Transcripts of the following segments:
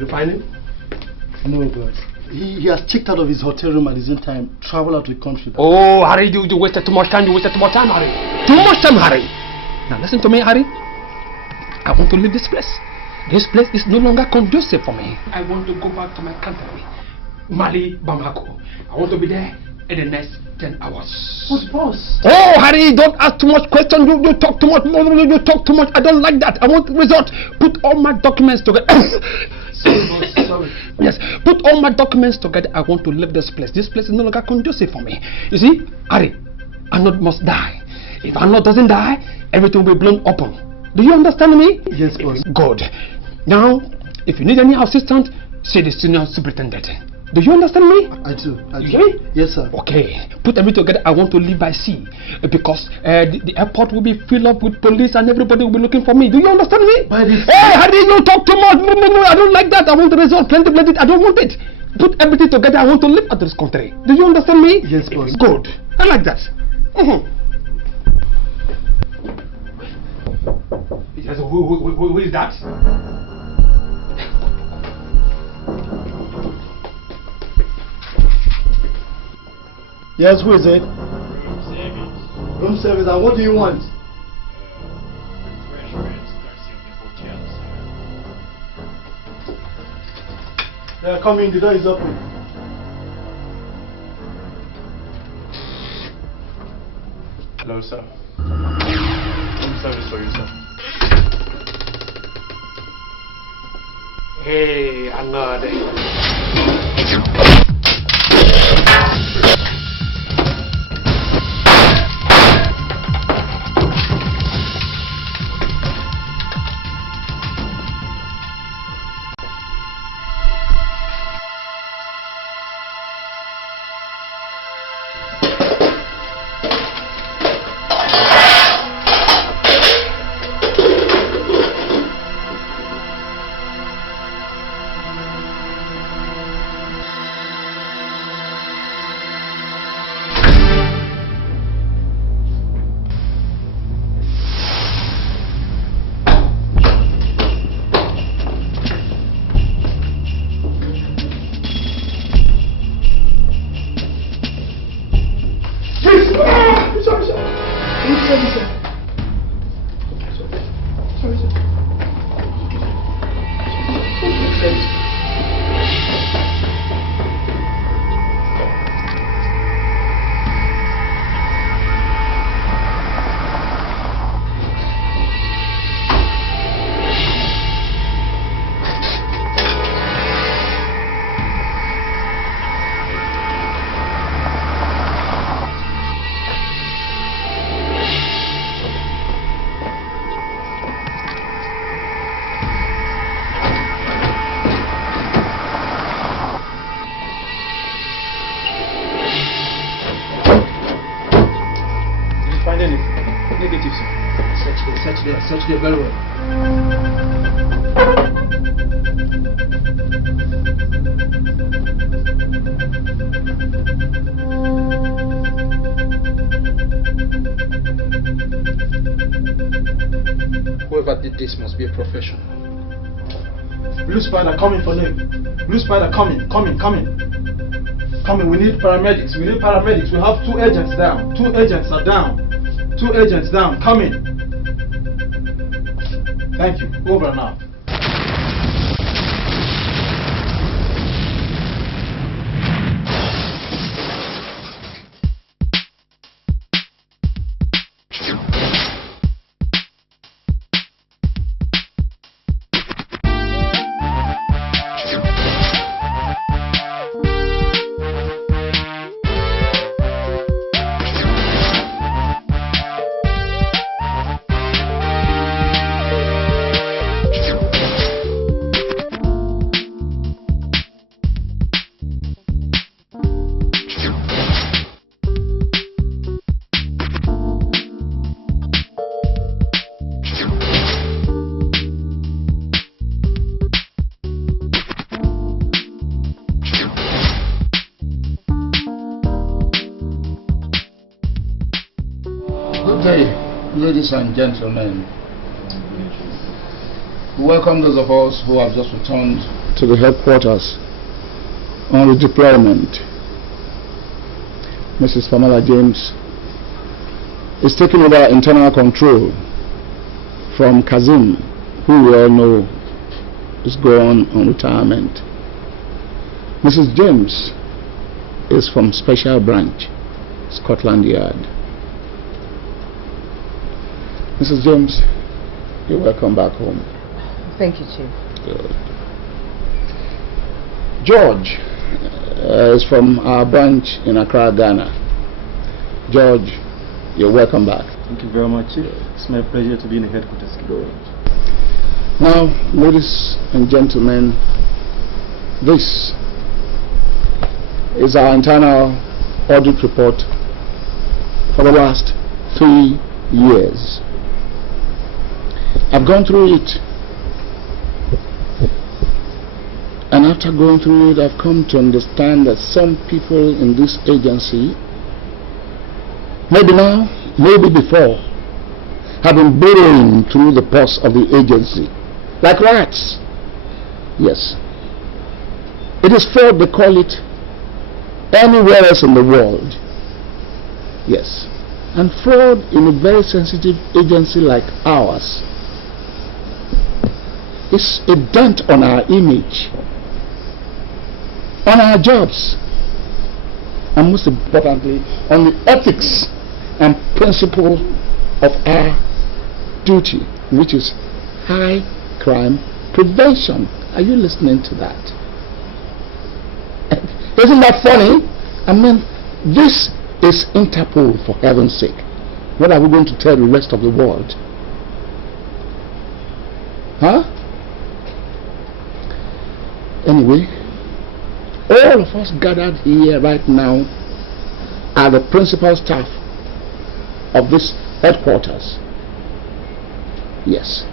Did you find him? No, boss. He has checked out of his hotel room at the same time, travel out to the country. Oh, Harry, you wasted too much time. You wasted too much time, Harry. Too much time, Harry. Now listen to me, Harry. I want to leave this place. This place is no longer conducive for me. I want to go back to my country, Mali, Bamako. I want to be there in the next 10 hours. But boss? Oh, Harry, don't ask too much questions. You talk too much. You talk too much. I don't like that. I want result. Put all my documents together. Sorry, boss. Sorry. Yes, put all my documents together. I want to leave this place. This place is no longer conducive for me. You see, Harry, Arnold must die. If Arnold doesn't die, everything will be blown open. Do you understand me? Yes, boss. Good. Now, if you need any assistance, say the senior superintendent. Do you understand me? I do. You hear me? Yes, sir. Okay. Put everything together. I want to leave by sea because the airport will be filled up with police and everybody will be looking for me. Do you understand me? By the hey, how did you talk too much? No, I don't like that. I want the result. Plenty. I don't want it. Put everything together. I want to live at this country. Do you understand me? Yes, boss. Good. I like that. Yes, who is that? Yes, who is it? Room service. Room service, and what do you want? Refreshments, that's in the hotel, sir. Yeah, come in, the door is open. Hello, sir. Room service for you, sir. Hey, Arnold. Search there very well. Whoever did this must be a professional. Blue Spider, coming for name. Blue Spider, coming. Coming, we need paramedics. We have 2 agents down. 2 agents are down. 2 agents down. Coming. Thank you. Over now. Ladies and gentlemen, We welcome those of us who have just returned to the headquarters on redeployment. Mrs. Pamela James is taking over internal control from Kazim, who we all know is going on retirement. Mrs. James is from Special Branch, Scotland Yard. Mrs. James, you're welcome back home. Thank you, Chief. Good. George is from our branch in Accra, Ghana. George, you're welcome back. Thank you very much, Chief. It's my pleasure to be in the headquarters. Good. Now, ladies and gentlemen, this is our internal audit report for the last 3 years. I've gone through it, and after going through it, I've come to understand that some people in this agency, maybe now, maybe before, have been burrowing through the purse of the agency like rats. Yes, it is fraud, they call it, anywhere else in the world. Yes, and fraud in a very sensitive agency like ours is a dent on our image, on our jobs, and most importantly, on the ethics and principle of our duty, which is high crime prevention. Are you listening to that? Isn't that funny? I mean, this is Interpol, for heaven's sake. What are we going to tell the rest of the world? Huh? Anyway, all of us gathered here right now are the principal staff of this headquarters. Yes.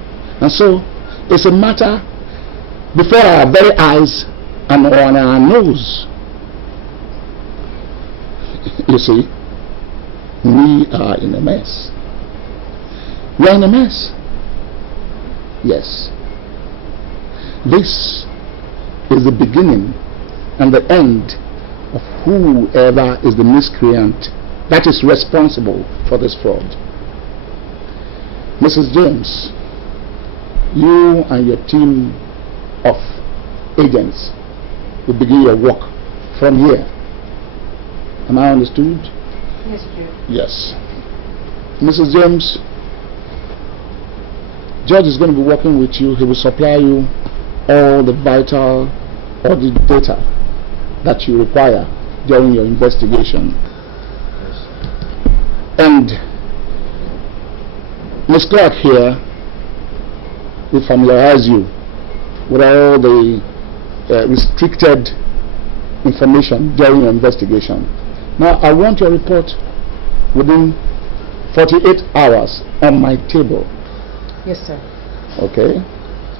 And so, it's a matter before our very eyes and on our nose. You see, we are in a mess. We are in a mess. Yes. This is the beginning and the end of whoever is the miscreant that is responsible for this fraud. Mrs. James, you and your team of agents will begin your work from here. Am I understood? Yes, Chief. Yes. Mrs. James, George is going to be working with you. He will supply you all the vital audit data that you require during your investigation. Yes. And Ms. Clark here will familiarize you with all the restricted information during your investigation. Now, I want your report within 48 hours on my table. Yes, sir. Okay?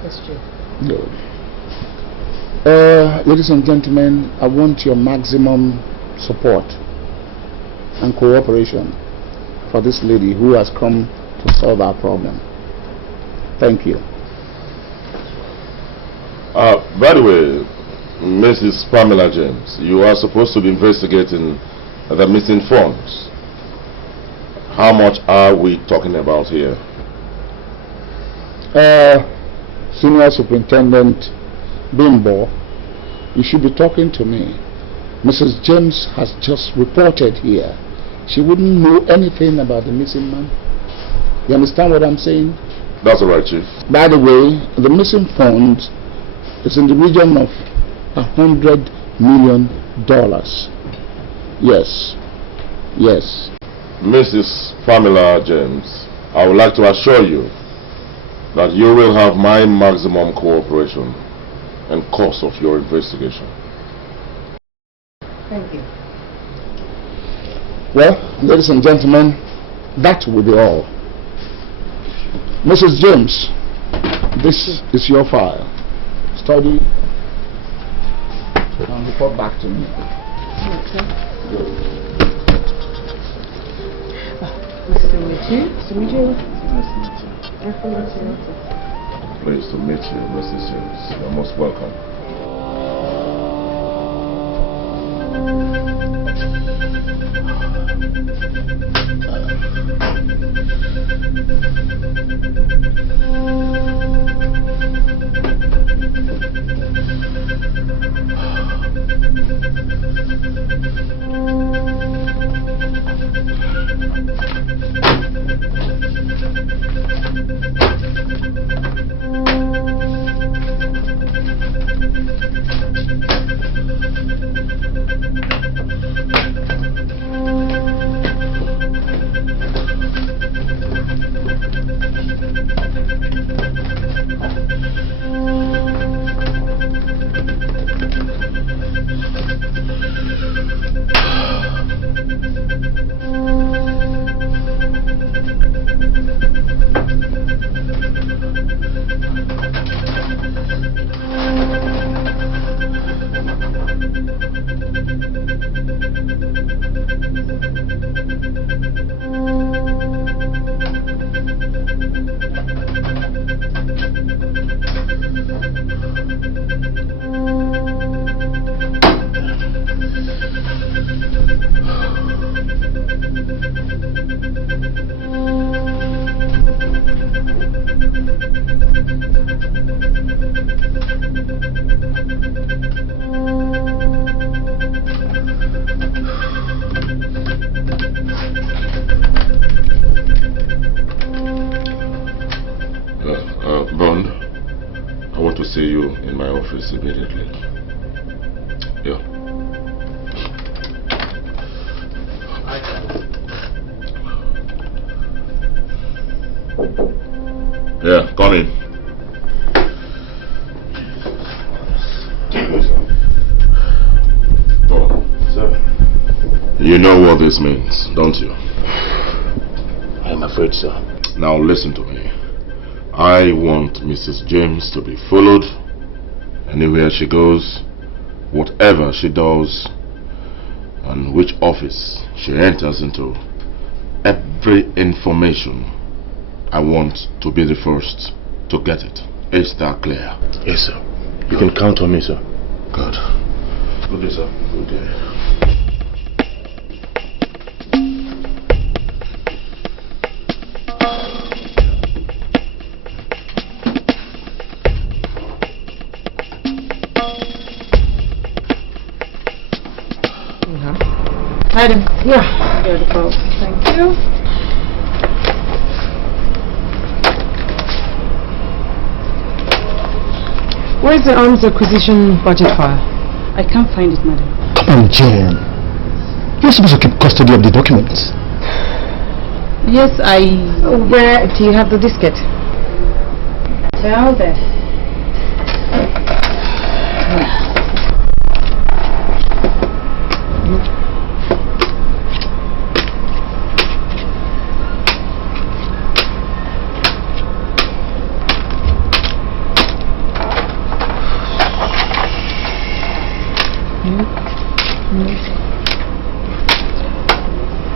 Yes, Chief. Good. Ladies and gentlemen, I want your maximum support and cooperation for this lady who has come to solve our problem. Thank you. By the way, Mrs. Pamela James, you are supposed to be investigating the missing funds. How much are we talking about here? Senior Superintendent Bimbo, you should be talking to me. Mrs. James has just reported here. She wouldn't know anything about the missing man. You understand what I'm saying? That's all right, Chief. By the way, the missing funds is in the region of $100 million. Yes. Yes. Mrs. Pamela James, I would like to assure you that you will have my maximum cooperation in course of your investigation. Thank you. Well, ladies and gentlemen, that will be all. Mrs. James, this is your file. Study and report back to me. Okay. Nice to meet you. Nice to meet you. Nice to meet you. Nice to meet you. pleased to meet you, Mrs. James. You're most welcome. Immediately. Yeah. Yeah, come in. Oh, sir. You know what this means, don't you? I'm afraid so. Now listen to me. I want Mrs. James to be followed anywhere she goes, whatever she does, and which office she enters into. Every information, I want to be the first to get it. Is that clear? Yes, sir. You can count on me, sir. Good. Good day, sir. Good day. Madam, yeah, here the call. Thank you. Where's the arms acquisition budget file? I can't find it, madam. Come on, Jane. You're supposed to keep custody of the documents. Yes, Where do you have the diskette? They're out there.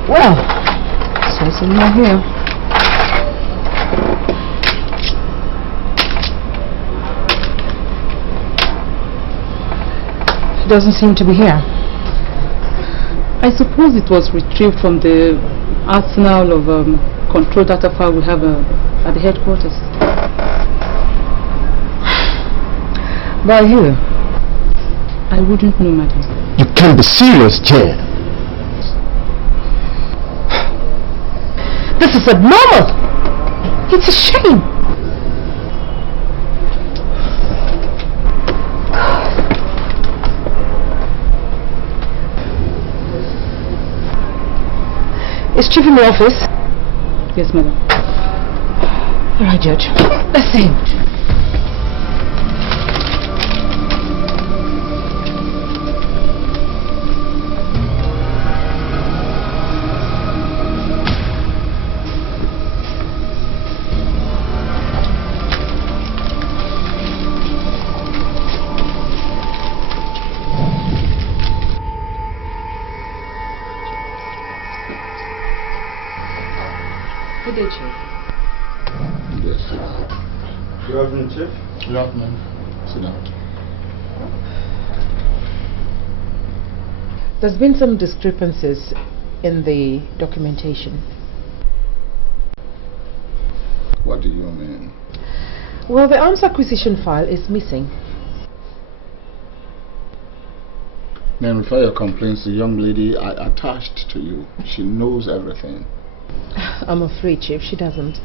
Well, so it's in my here. She doesn't seem to be here. I suppose it was retrieved from the arsenal of control data file we have at the headquarters. By who? I wouldn't know, madam. You can't be serious, Jane. This is abnormal. It's a shame. Is Chief in the office? Yes, madam. All right, Judge. Let's see him. Good afternoon, Chief. Good afternoon. Sit down. There's been some discrepancies in the documentation. What do you mean? Well, the arms acquisition file is missing. Then refer your complaints to the young lady I attached to you. She knows everything. I'm afraid, Chief, she doesn't.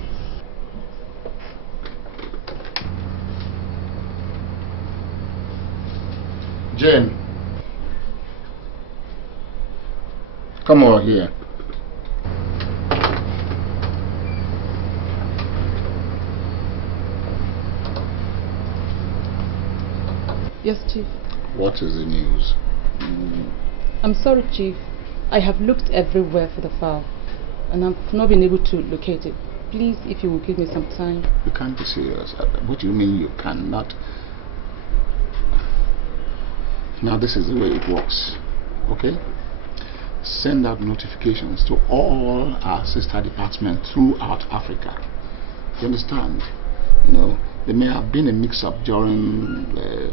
Jane, come over here. Yes, Chief. What is the news? I'm sorry, Chief. I have looked everywhere for the file, and I've not been able to locate it. Please, if you will give me some time. You can't be serious. What do you mean you cannot? Now this is the way it works, okay? Send out notifications to all our sister departments throughout Africa. You understand? You know, there may have been a mix-up during the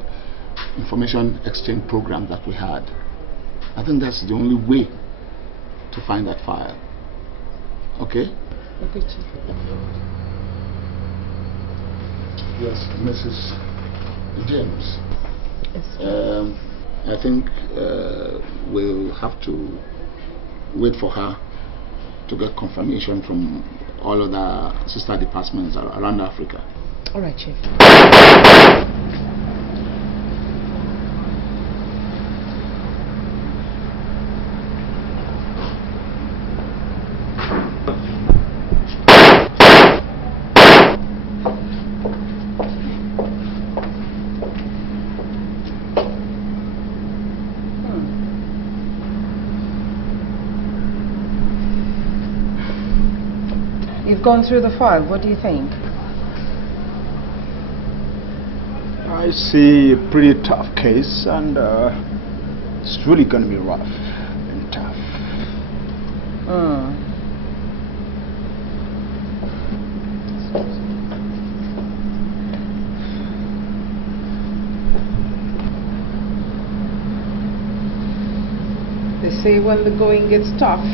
information exchange program that we had. I think that's the only way to find that file. Okay? Okay, Chief. Yes, Mrs. James. Yes. I think we'll have to wait for her to get confirmation from all other sister departments around Africa. All right, Chief. You've gone through the file. What do you think? I see a pretty tough case, and it's really going to be rough and tough. They say when the going gets tough.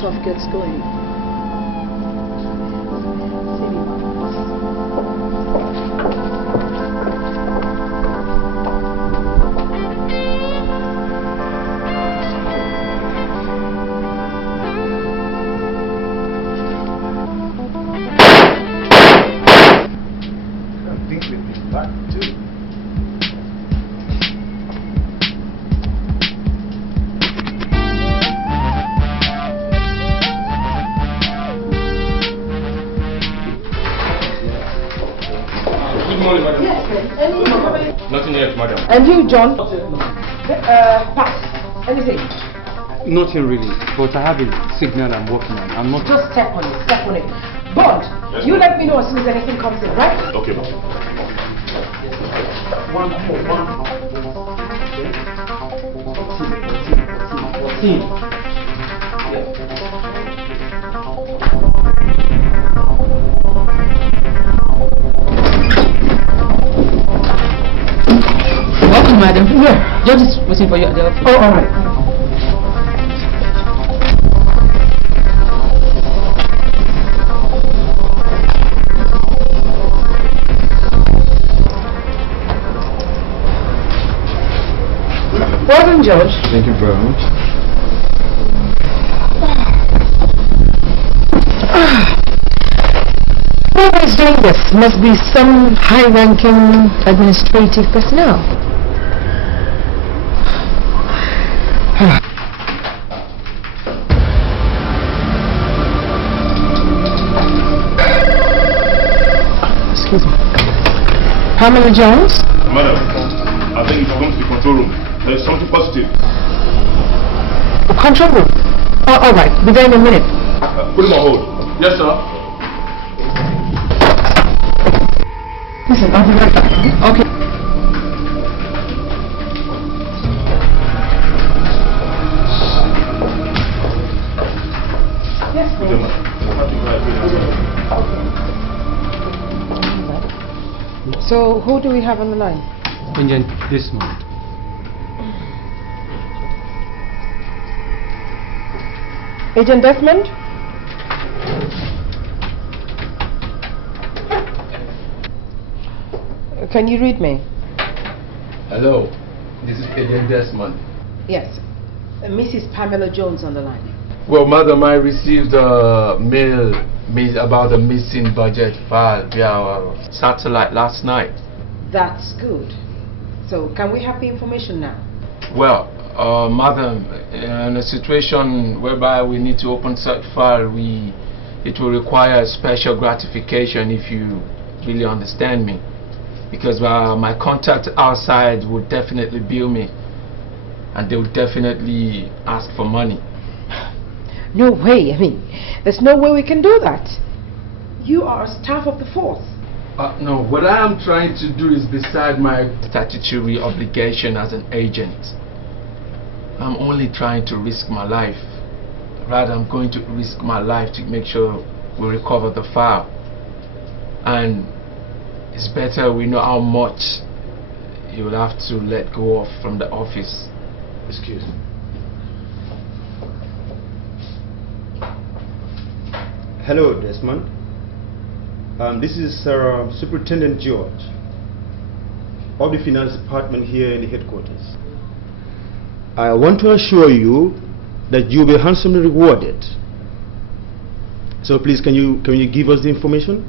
Tough gets going. I think we'll be back too. Nothing yet, madam. And you, John? Pat, anything? Nothing really, but I have a signal I'm working on. I'm not. Just step on it, step on it. Bond, Yes, you ma'am. let me know as soon as anything comes in, right? Okay, ma'am. Welcome, madam. Yeah. You're just waiting for you at the office. Oh, all right. Well done, George. Thank you very much. Whoever is doing this must be some high-ranking administrative personnel. Excuse me. Pamela Jones? Madam, I think it's going to the control room. There's something positive. The control room. Oh, all right. Be there in a minute. Put him on hold. Yes, sir. Listen, I'll be right back. Okay. So, who do we have on the line? Agent Desmond. Agent Desmond? Can you read me? Hello, this is Agent Desmond. Yes. Mrs. Pamela Jones on the line. Well, madam, I received a mail about a missing budget file via satellite last night. That's good. So, can we have the information now? Well, madam, in a situation whereby we need to open such file, it will require a special gratification, if you really understand me. Because my contact outside would definitely bill me, and they would definitely ask for money. No way. I mean, there's no way we can do that. You are a staff of the force. No, what I am trying to do is beside my statutory obligation as an agent. I'm only trying to risk my life. Rather, I'm going to risk my life to make sure we recover the file. And it's better we know how much you will have to let go of from the office. Excuse me. Hello, Desmond. This is Superintendent George of the Finance Department here in the headquarters. I want to assure you that you'll be handsomely rewarded. So please, can you give us the information,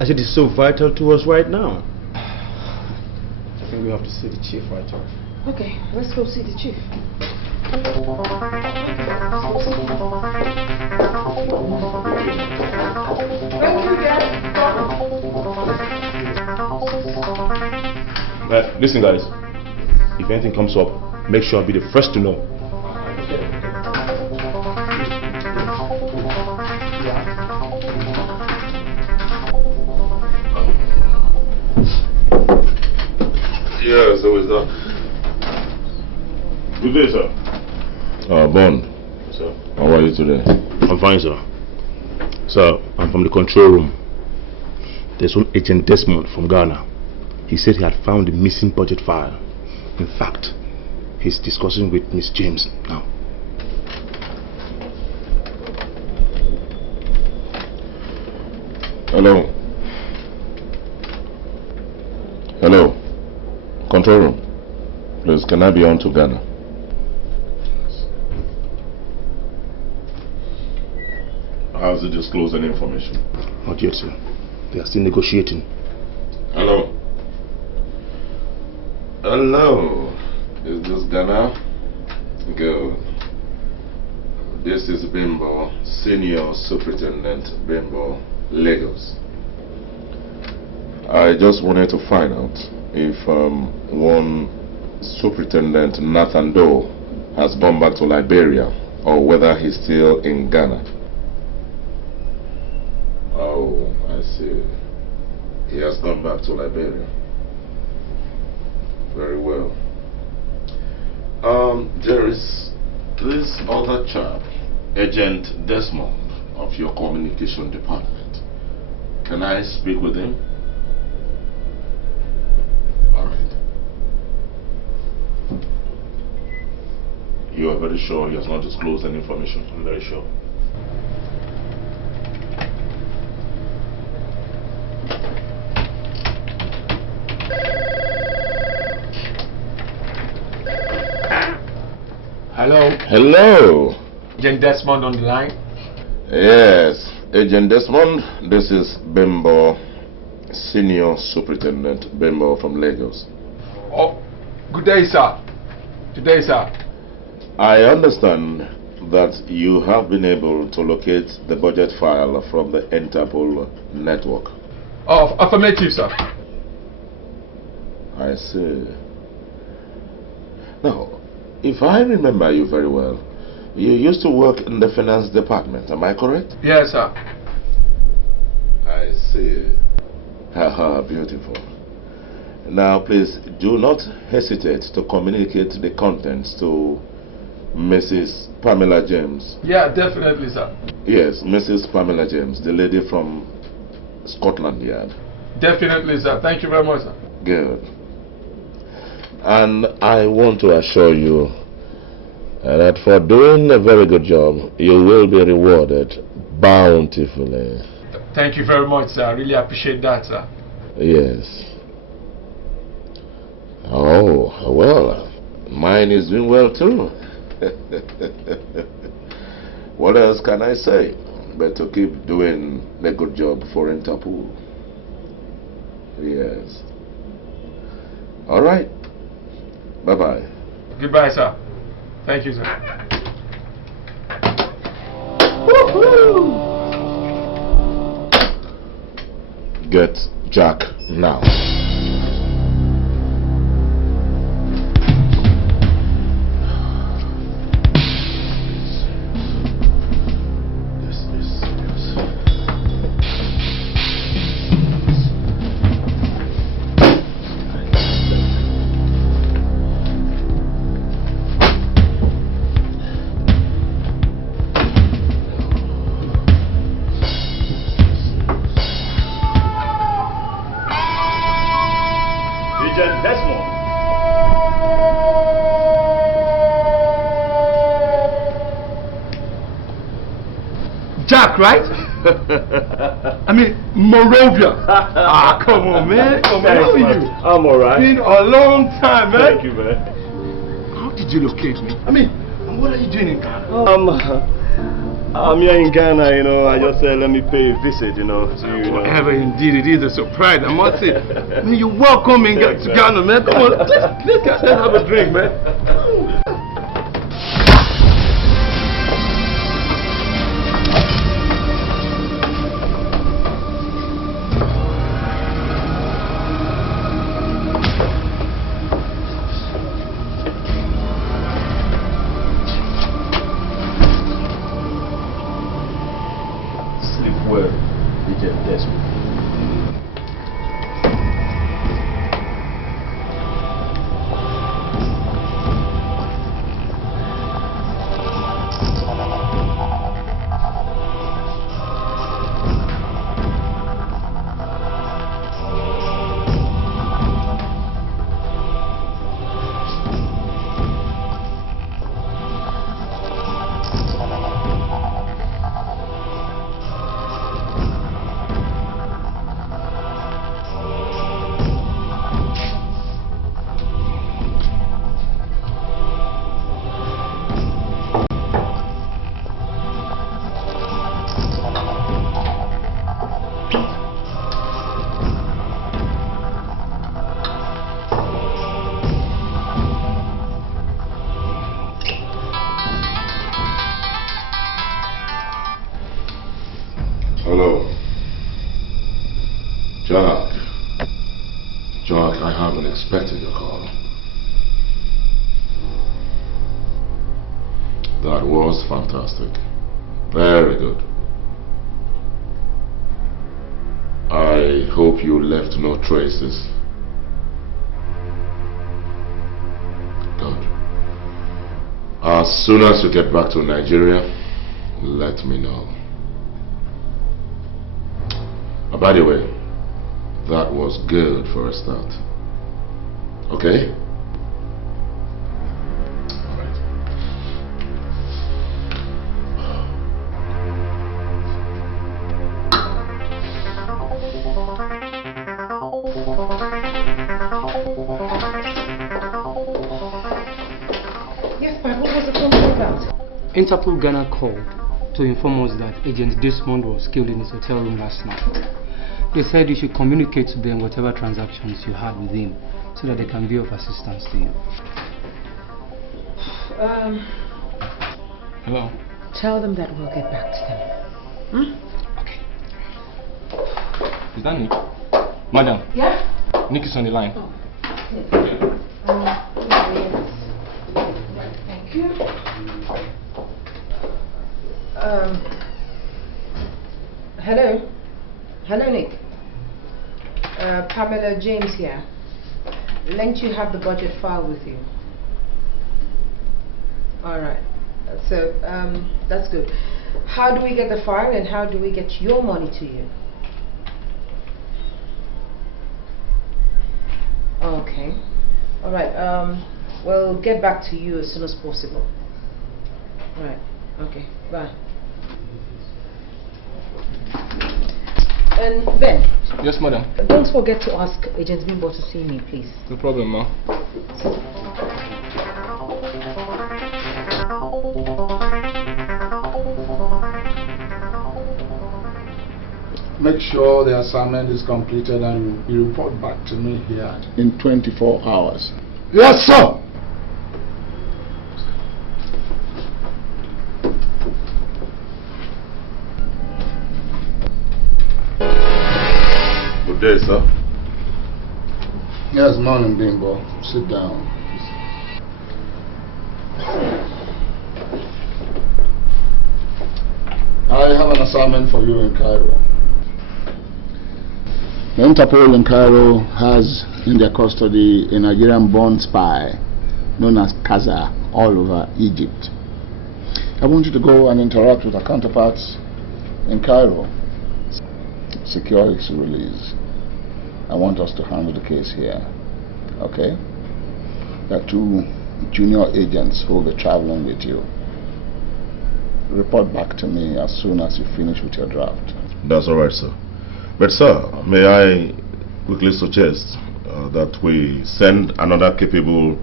as it is so vital to us right now? I think we have to see the chief right now. Okay, let's go see the chief. Listen, guys. If anything comes up, make sure I'll be the first to know. Yes, who is that? Good day, sir. Bond. Sir. How are you today? I'm fine, sir. Sir, I'm from the control room. There's one Agent Desmond from Ghana. He said he had found the missing budget file. In fact, he's discussing with Miss James now. Hello. Hello. Control room. Please, can I be on to Ghana? How's it disclosed any information? Not yet, sir. They are still negotiating. Hello. Hello. Is this Ghana? Good. This is Bimbo, Senior Superintendent Bimbo, Lagos. I just wanted to find out if one Superintendent Nathan Doe has gone back to Liberia, or whether he's still in Ghana. Oh, I see. He has gone back to Liberia. Very well. There is this other chap, Agent Desmond, of your communication department. Can I speak with him? All right. You are very sure he has not disclosed any information? I'm very sure. Hello? Hello. Agent Desmond on the line? Yes, Agent Desmond. This is Bimbo, Senior Superintendent Bimbo from Lagos. Oh, good day, sir. Good day, sir. I understand that you have been able to locate the budget file from the Interpol network. Oh, affirmative, sir. I see. Now, if I remember you very well, you used to work in the finance department, am I correct? Yes, sir. I see. Haha, beautiful. Now, please do not hesitate to communicate the contents to Mrs. Pamela James? Yeah, definitely, sir. Yes, Mrs. Pamela James, the lady from Scotland Yard. Definitely, sir. Thank you very much, sir. Good. And I want to assure you that for doing a very good job, you will be rewarded bountifully. Thank you very much, sir. I really appreciate that, sir. Yes. Oh, well, mine is doing well too. What else can I say but to keep doing a good job for Interpol? Yes. All right. Bye-bye. Goodbye, sir. Thank you, sir. Get Jack now. Desmond. Jack, right? I mean, Morovia. Ah, come on, man. Come on, how are you? I'm alright. Been a long time, man. Thank you, man. How did you locate me? I mean, what are you doing in Ghana? I'm here in Ghana, you know. I just said let me pay a visit, you know, to you. Whatever, indeed, it is a surprise. I must say, I mean, you're welcome in to Ghana, man. Come on, let's have a drink, man. Hello. Jack, I haven't expected your call. That was fantastic. Very good. I hope you left no traces. Good. As soon as you get back to Nigeria, let me know. By the way, that was good for a start. Okay? Yes, but what was the phone call about? Interpol Ghana called to inform us that Agent Desmond was killed in his hotel room last night. They said you should communicate to them whatever transactions you had with him so that they can be of assistance to you. Hello. Tell them that we'll get back to them. Okay. Is that Nick? Madam. Yeah? Nick is on the line. Oh. Yes. Thank you. Hello? Hello, Nick. Pamela James here. Lent you have the budget file with you. All right. So, that's good. How do we get the file and how do we get your money to you? Okay. All right. We'll get back to you as soon as possible. All right. Okay. Bye. And Ben. Yes, madam. Don't forget to ask Agent Bimbo to see me, please. No problem, ma. Make sure the assignment is completed and you report back to me here in 24 hours. Yes, sir! Good day, sir. Yes, morning, Bimbo. Sit down. I have an assignment for you in Cairo. The Interpol in Cairo has in their custody a Nigerian-born spy known as Kaza all over Egypt. I want you to go and interact with our counterparts in Cairo. Secure his release. I want us to handle the case here. Okay? There are 2 junior agents who will be traveling with you. Report back to me as soon as you finish with your draft. That's all right, sir. But, sir, may I quickly suggest that we send another capable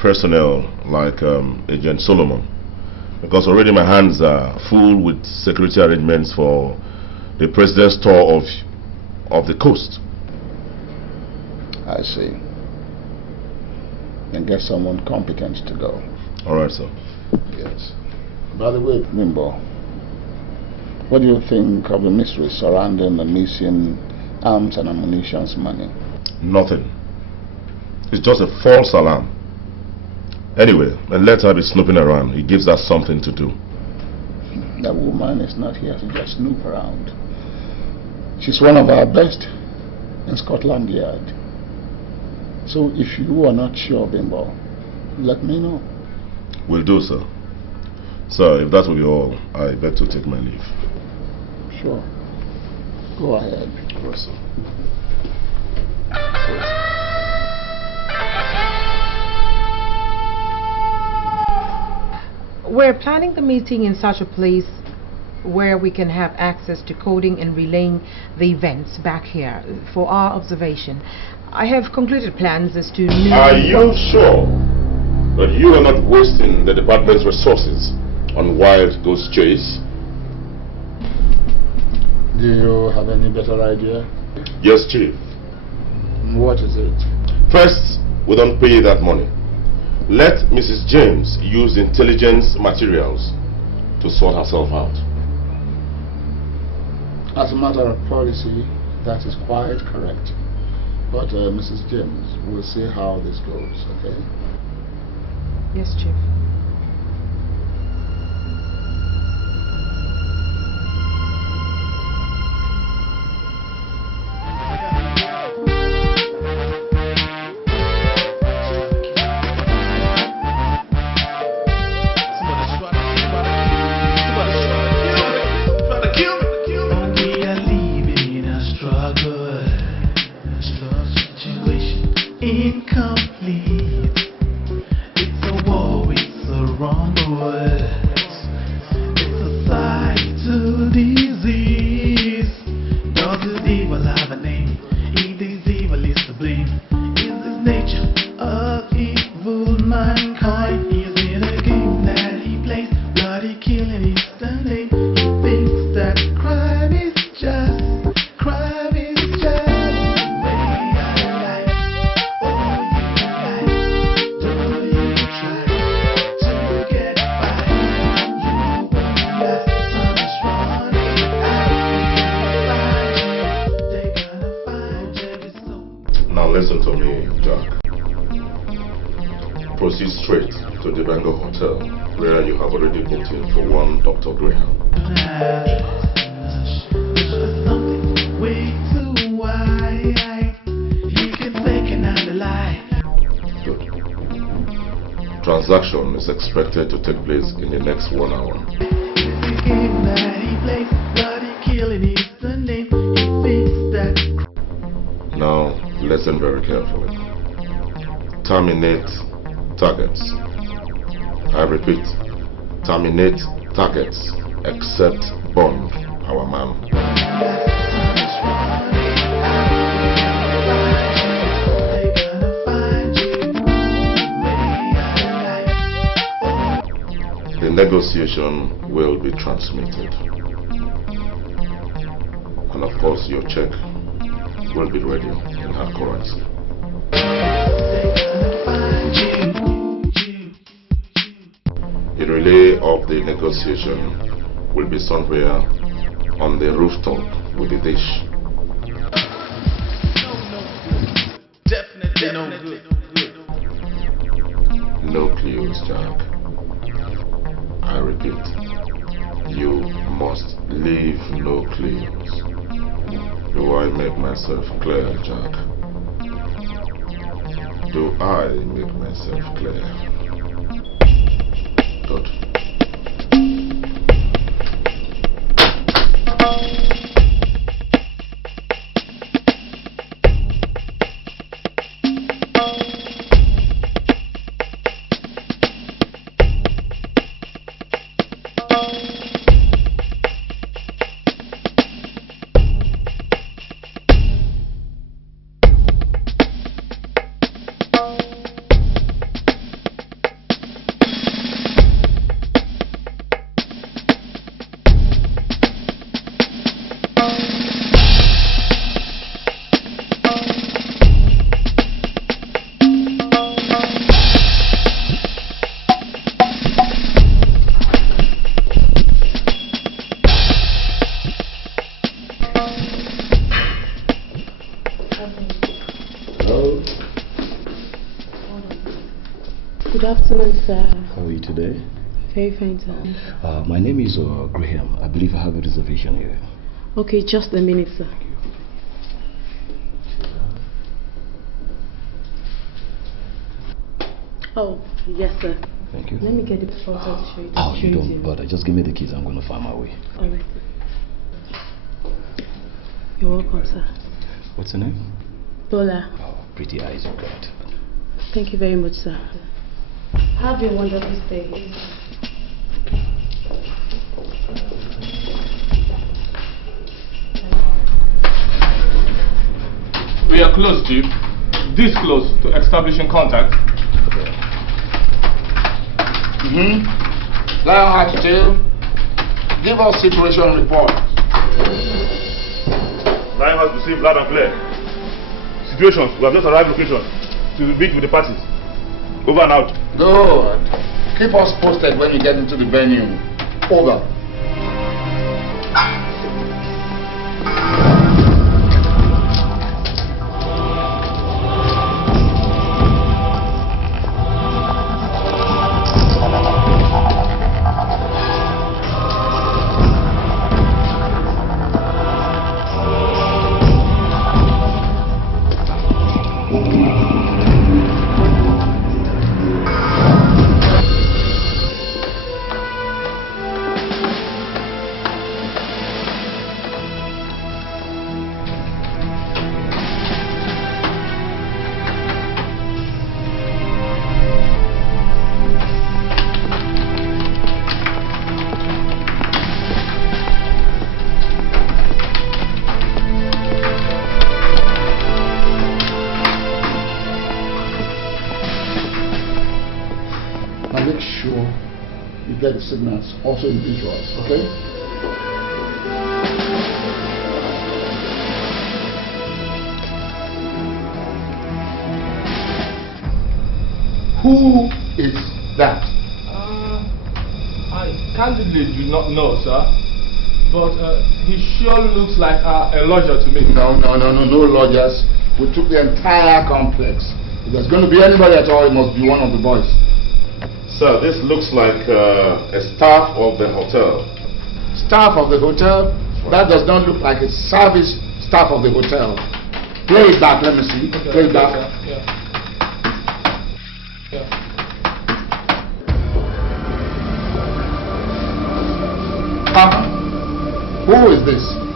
personnel like Agent Solomon? Because already my hands are full with security arrangements for the president's tour of the coast. I see. Then get someone competent to go. All right, sir. Yes. By the way, Bimbo, what do you think of the mystery surrounding the missing arms and ammunitions money? Nothing. It's just a false alarm. Anyway, and let her be snooping around. It gives us something to do. That woman is not here to just snoop around. She's one of our best in Scotland Yard. So if you are not sure, Bimbo, let me know. Will do, sir. Sir, if that will be all, I beg to take my leave. Sure. Go ahead. Yes, sir. We're planning the meeting in such a place where we can have access to coding and relaying the events back here for our observation. I have concluded plans as to... Are you sure that you are not wasting the department's resources on wild goose chase? Do you have any better idea? Yes, Chief. What is it? First, we don't pay that money. Let Mrs. James use intelligence materials to sort herself out. As a matter of policy, that is quite correct. But Mrs. James, we'll see how this goes, okay? Yes, Chief. Listen to me, Jack. Proceed straight to the Bengal Hotel, where you have already booked in for one Dr. Graham. Good. transaction is expected to take place in the next 1 hour. Now, listen very carefully. Terminate targets. I repeat, terminate targets except Bond, our man. The negotiation will be transmitted. And of course, your check will be ready in hard currency. The relay of the negotiation will be somewhere on the rooftop with the dish. Definitely no good. No clues, Jack. I repeat, you must leave no clues. Do I make myself clear, Jack? Do I make myself clear? Good. How are you today? Very fine, sir. My name is Graham. I believe I have a reservation here. Okay, just a minute, sir. Oh, yes, sir. Thank you. Let me get the photo to show you. Oh, you don't bother. Just give me the keys. I'm going to find my way. All right. You're welcome, sir. What's your name? Bola. Oh, pretty eyes you got. Thank you very much, sir. Have a wonderful stay. We are close, Chief. This close to establishing contact. Lionheart Tail, give us situation report. Lionheart received loud and clear. Situations, we have just arrived location to meet with the parties. Over and out. Good. Keep us posted when you get into the venue. Over. Get the signals, also in visuals, okay? Who is that? I candidly do not know, sir. But he surely looks like a lodger to me. No lodgers. We took the entire complex. If there's going to be anybody at all, it must be one of the boys. Sir, this looks like a staff of the hotel. Staff of the hotel? That does not look like a service staff of the hotel. Play it back, let me see. Okay, play it back. Who is this?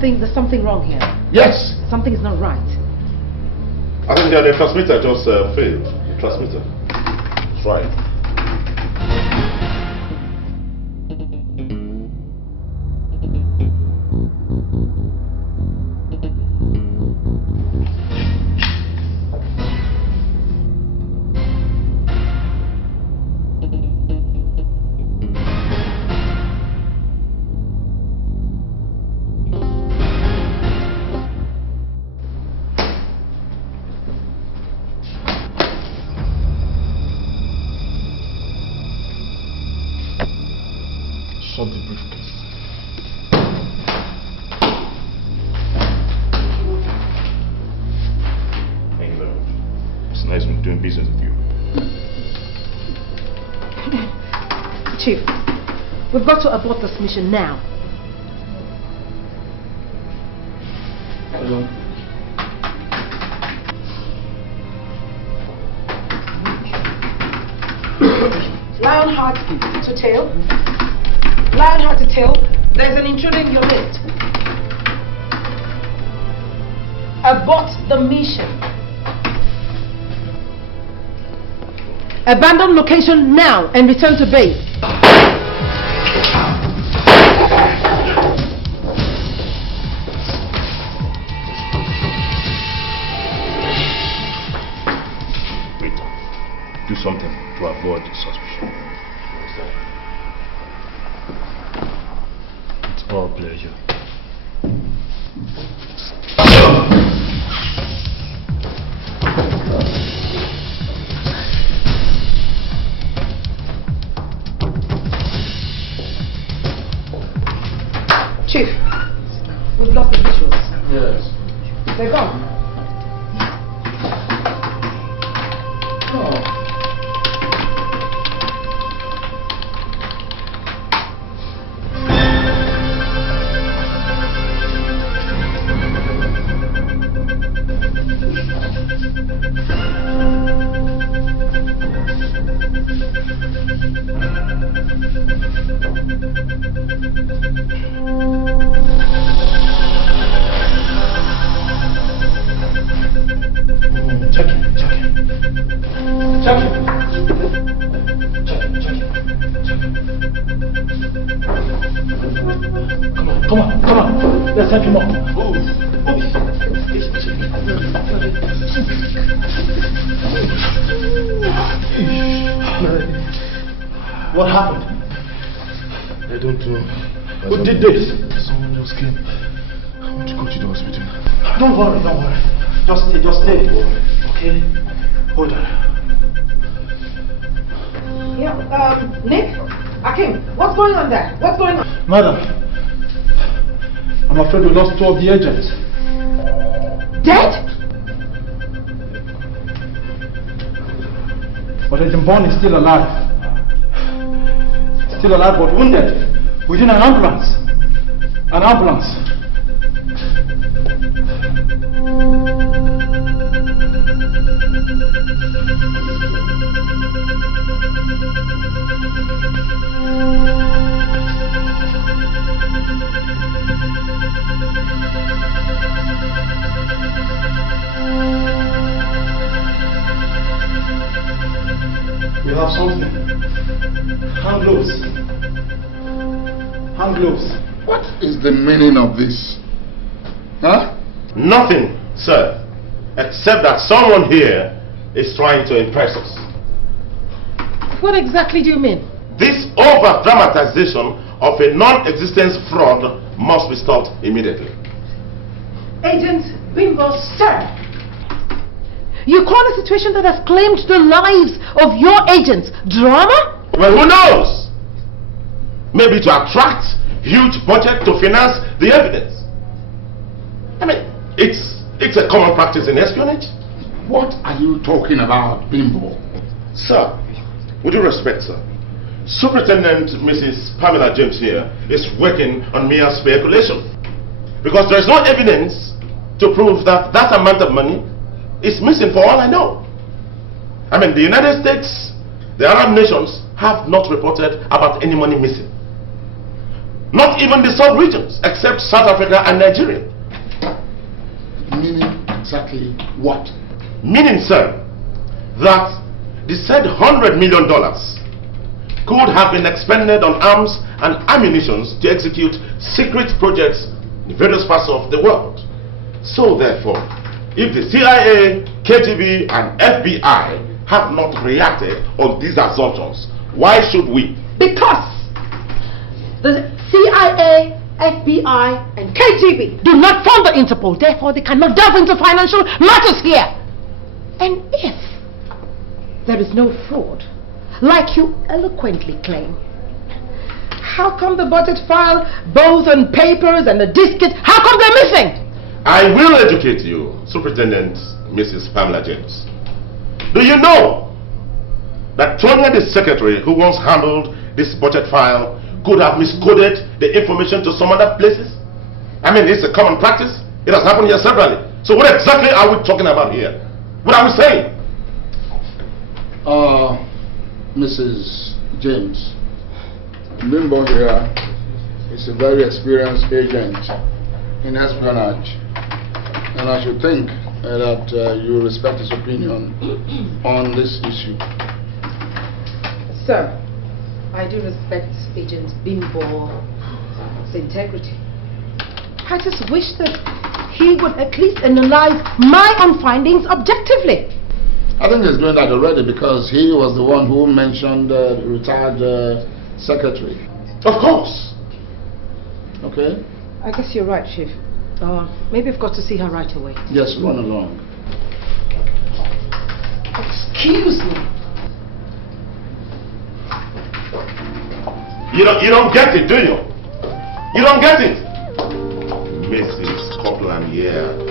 There's something wrong here. Yes. Something is not right. I think the transmitter just failed. The transmitter. That's right. solve the briefcase. Thank you very much. It's nice doing business with you. Chief, we've got to abort this mission now. Hello. Lionheart to tail. Lionheart to tail. There's an intruder in your midst. Abort the mission. Abandon location now and return to base. Wait. Do something to avoid suspicion. It's our pleasure. Chief, we've lost the visuals. Yes. They're gone. Let's help him up. What happened? I don't know. Who did this? Someone just came. I want to go to the hospital. Don't worry, don't worry. Just stay. Okay? Hold on. Yeah, Nick? Akim, what's going on there? What's going on? Madam, I'm afraid we lost 2 of the agents. Dead? But Agent Bond is still alive. Still alive but wounded. Within an ambulance. An ambulance. We have something. Hand gloves. Hand gloves. What is the meaning of this? Huh? Nothing, sir, except that someone here is trying to impress us. What exactly do you mean? This over-dramatization of a non-existence fraud must be stopped immediately. Agent Bimbo, sir! You call a situation that has claimed the lives of your agents drama? Well, who knows? Maybe to attract huge budget to finance the evidence. I mean, it's a common practice in espionage. What are you talking about, Bimbo? Sir, with due respect, sir, Superintendent Mrs. Pamela James here is working on mere speculation. Because there is no evidence to prove that that amount of money is missing for all I know. I mean, the United States, the Arab nations have not reported about any money missing. Not even the sub-regions, except South Africa and Nigeria. Meaning exactly what? Meaning, sir, that the said $100 million could have been expended on arms and ammunitions to execute secret projects in various parts of the world. So therefore, if the CIA, KGB and FBI have not reacted on these assumptions, why should we? Because the CIA, FBI and KGB do not fund the Interpol, therefore they cannot delve into financial matters here. And if there is no fraud, like you eloquently claim, How come the botched file, both on papers and the diskette, how come they're missing? I will educate you, Superintendent Mrs. Pamela James. Do you know that Tonya, the secretary who once handled this botched file, could have miscoded the information to some other places? I mean, it's a common practice. It has happened here severally. So what exactly are we talking about here? What are we saying? Mrs. James, Bimbo here is a very experienced agent in espionage, and I should think that you respect his opinion on this issue. Sir, I do respect Agent Bimbo's integrity. I just wish that he would at least analyze my own findings objectively. I think he's doing that already because he was the one who mentioned the retired secretary. Of course. Okay? I guess you're right, Chief. Maybe I've got to see her right away. Yes, run along. Excuse me. You don't get it, do you? You don't get it? Mrs. Copeland, yeah.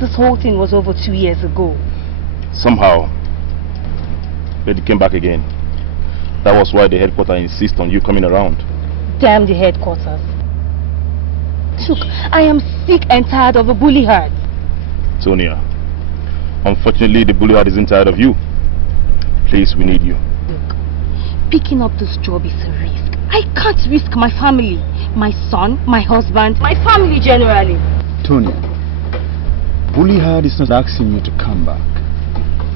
This whole thing was over 2 years ago. Somehow, Lady came back again. That was why the headquarters insist on you coming around. Damn the headquarters. Look, I am sick and tired of a bully herd. Tonya, unfortunately the bully herd isn't tired of you. Please, we need you. Look, picking up this job is a risk. I can't risk my family, my son, my husband, my family generally. Tonya, Bully Hard is not asking you to come back.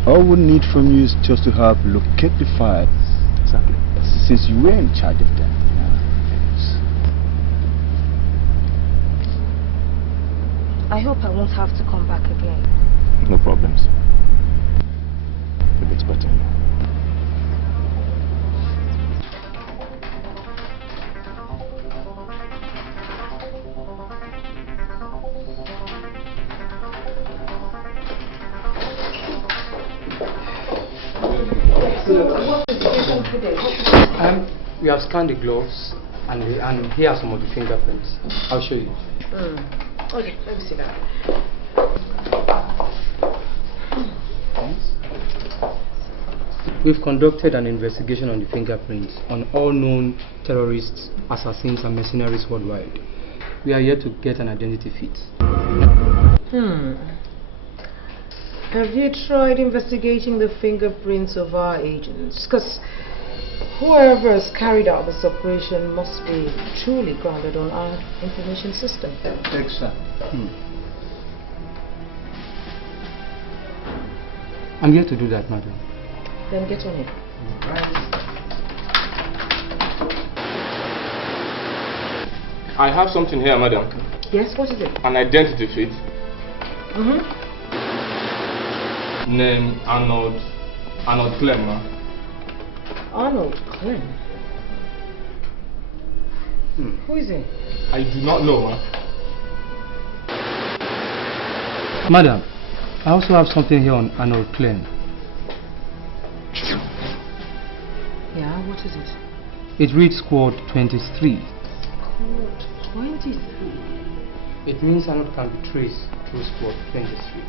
All we need from you is just to help locate the files. Exactly. Since you were in charge of them. I hope I won't have to come back again. No problems. If it's better. We have scanned the gloves and here are some of the fingerprints. I'll show you. Okay, let me see that. We've conducted an investigation on the fingerprints on all known terrorists, assassins and mercenaries worldwide. We are yet to get an identity fit. Have you tried investigating the fingerprints of our agents? Because whoever has carried out this operation must be truly grounded on our information system. Exactly. I'm here to do that, madam. Then get on it. I have something here, madam. Yes, what is it? An identity fit. Name Arnold Clem. Arnold Clem? Who is he? I do not know, ma'am. Madam, I also have something here on Arnold Clem. Yeah, what is it? It reads Squad 23. Squad 23? It means Arnold can be traced through Squad 23.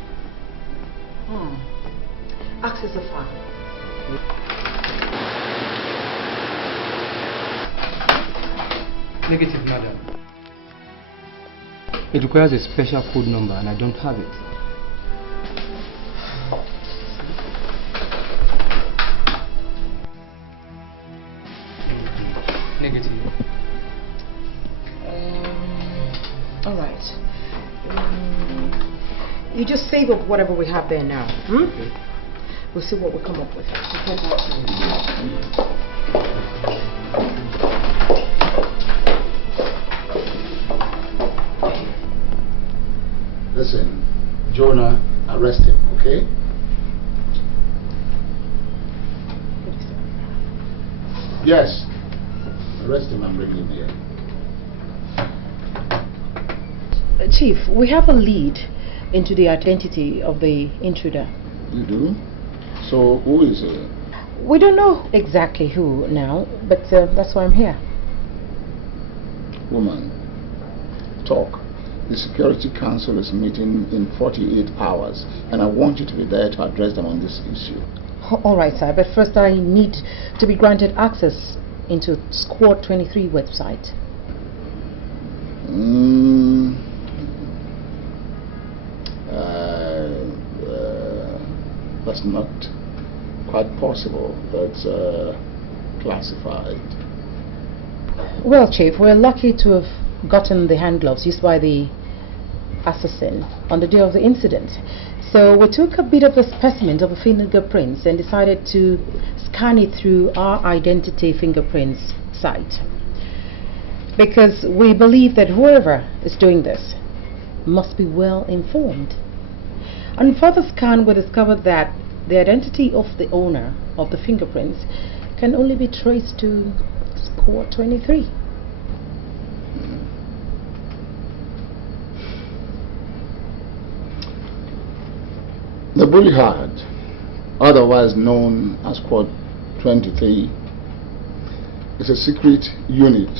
Access the file. Negative, madam. It requires a special code number and I don't have it. Negative. Alright. You just save up whatever we have there now. We'll see what we come up with. Listen, Jonah, arrest him, okay? Yes. Arrest him and bring him here. Chief, we have a lead into the identity of the intruder. You do? So who is it? We don't know exactly who now, but that's why I'm here. Woman, talk. The Security Council is meeting in 48 hours, and I want you to be there to address them on this issue. All right, sir, but first I need to be granted access into Squad 23 website. That's not quite possible. That's classified. Well, Chief, we're lucky to have gotten the hand gloves used by the assassin on the day of the incident. So we took a bit of a specimen of the fingerprints and decided to scan it through our identity fingerprints site. Because we believe that whoever is doing this must be well informed. On further scan, we discovered that the identity of the owner of the fingerprints can only be traced to Squad 23. The Bullyhard, otherwise known as Squad 23, is a secret unit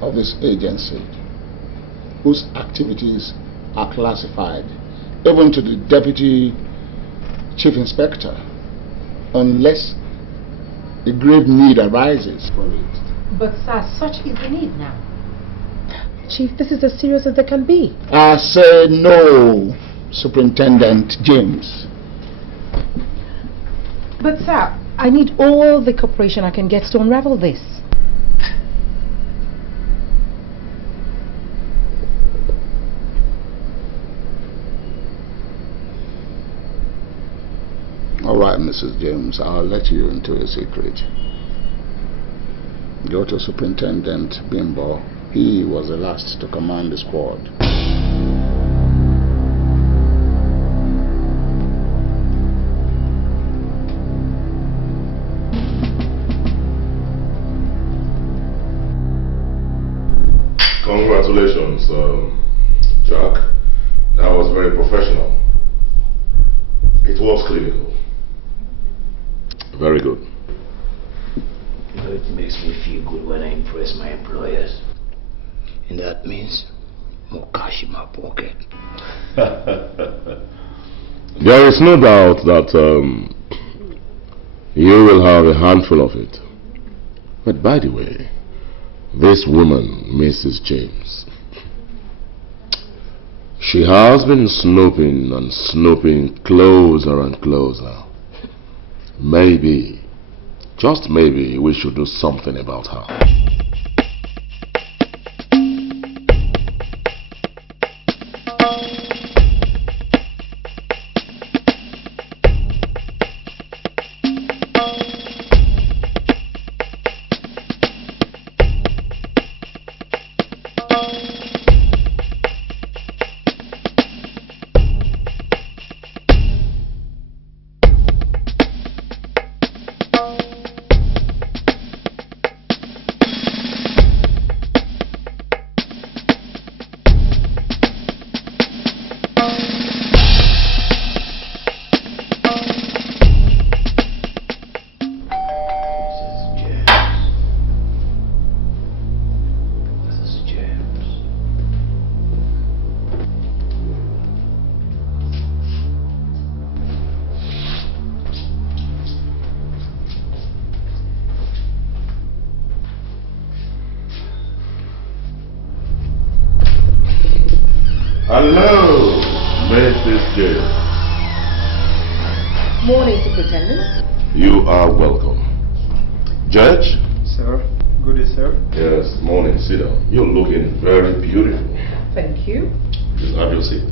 of this agency whose activities are classified even to the Deputy Chief Inspector unless a grave need arises for it. But sir, such is the need now. Chief, this is as serious as there can be. I say no, Superintendent James. But sir, I need all the cooperation I can get to unravel this. All right, Mrs. James, I'll let you into a secret. Go to Superintendent Bimbo. He was the last to command the squad. Congratulations, Jack. That was very professional. It was clinical. Very good. You know, it makes me feel good when I impress my employers. And that means more cash in my pocket. There is no doubt that you will have a handful of it. But by the way, this woman, Mrs. James, she has been snooping and snooping closer and closer. Maybe, just maybe, we should do something about her. Hello, Mrs. James. Morning, Superintendent. You are welcome. Judge? Sir, good day, sir. Yes, morning. Sit down. You're looking very beautiful. Thank you. Please have your seat.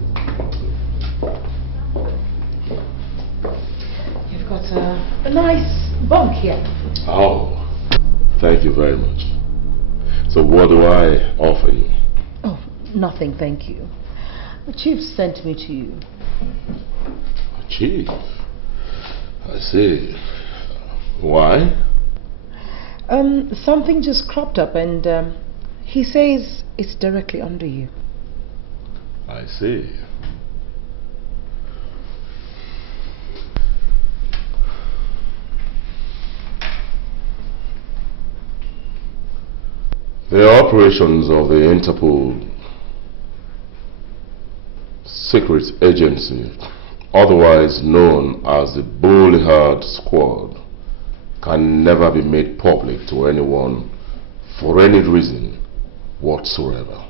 You've You've got a nice bunk here. Oh, thank you very much. So what do I offer you? Oh, nothing, thank you. The chief sent me to you. Chief? I see. Why? Something just cropped up and he says it's directly under you. I see. The operations of the Interpol Secret Agency, otherwise known as the Bullyhard Squad, can never be made public to anyone for any reason whatsoever.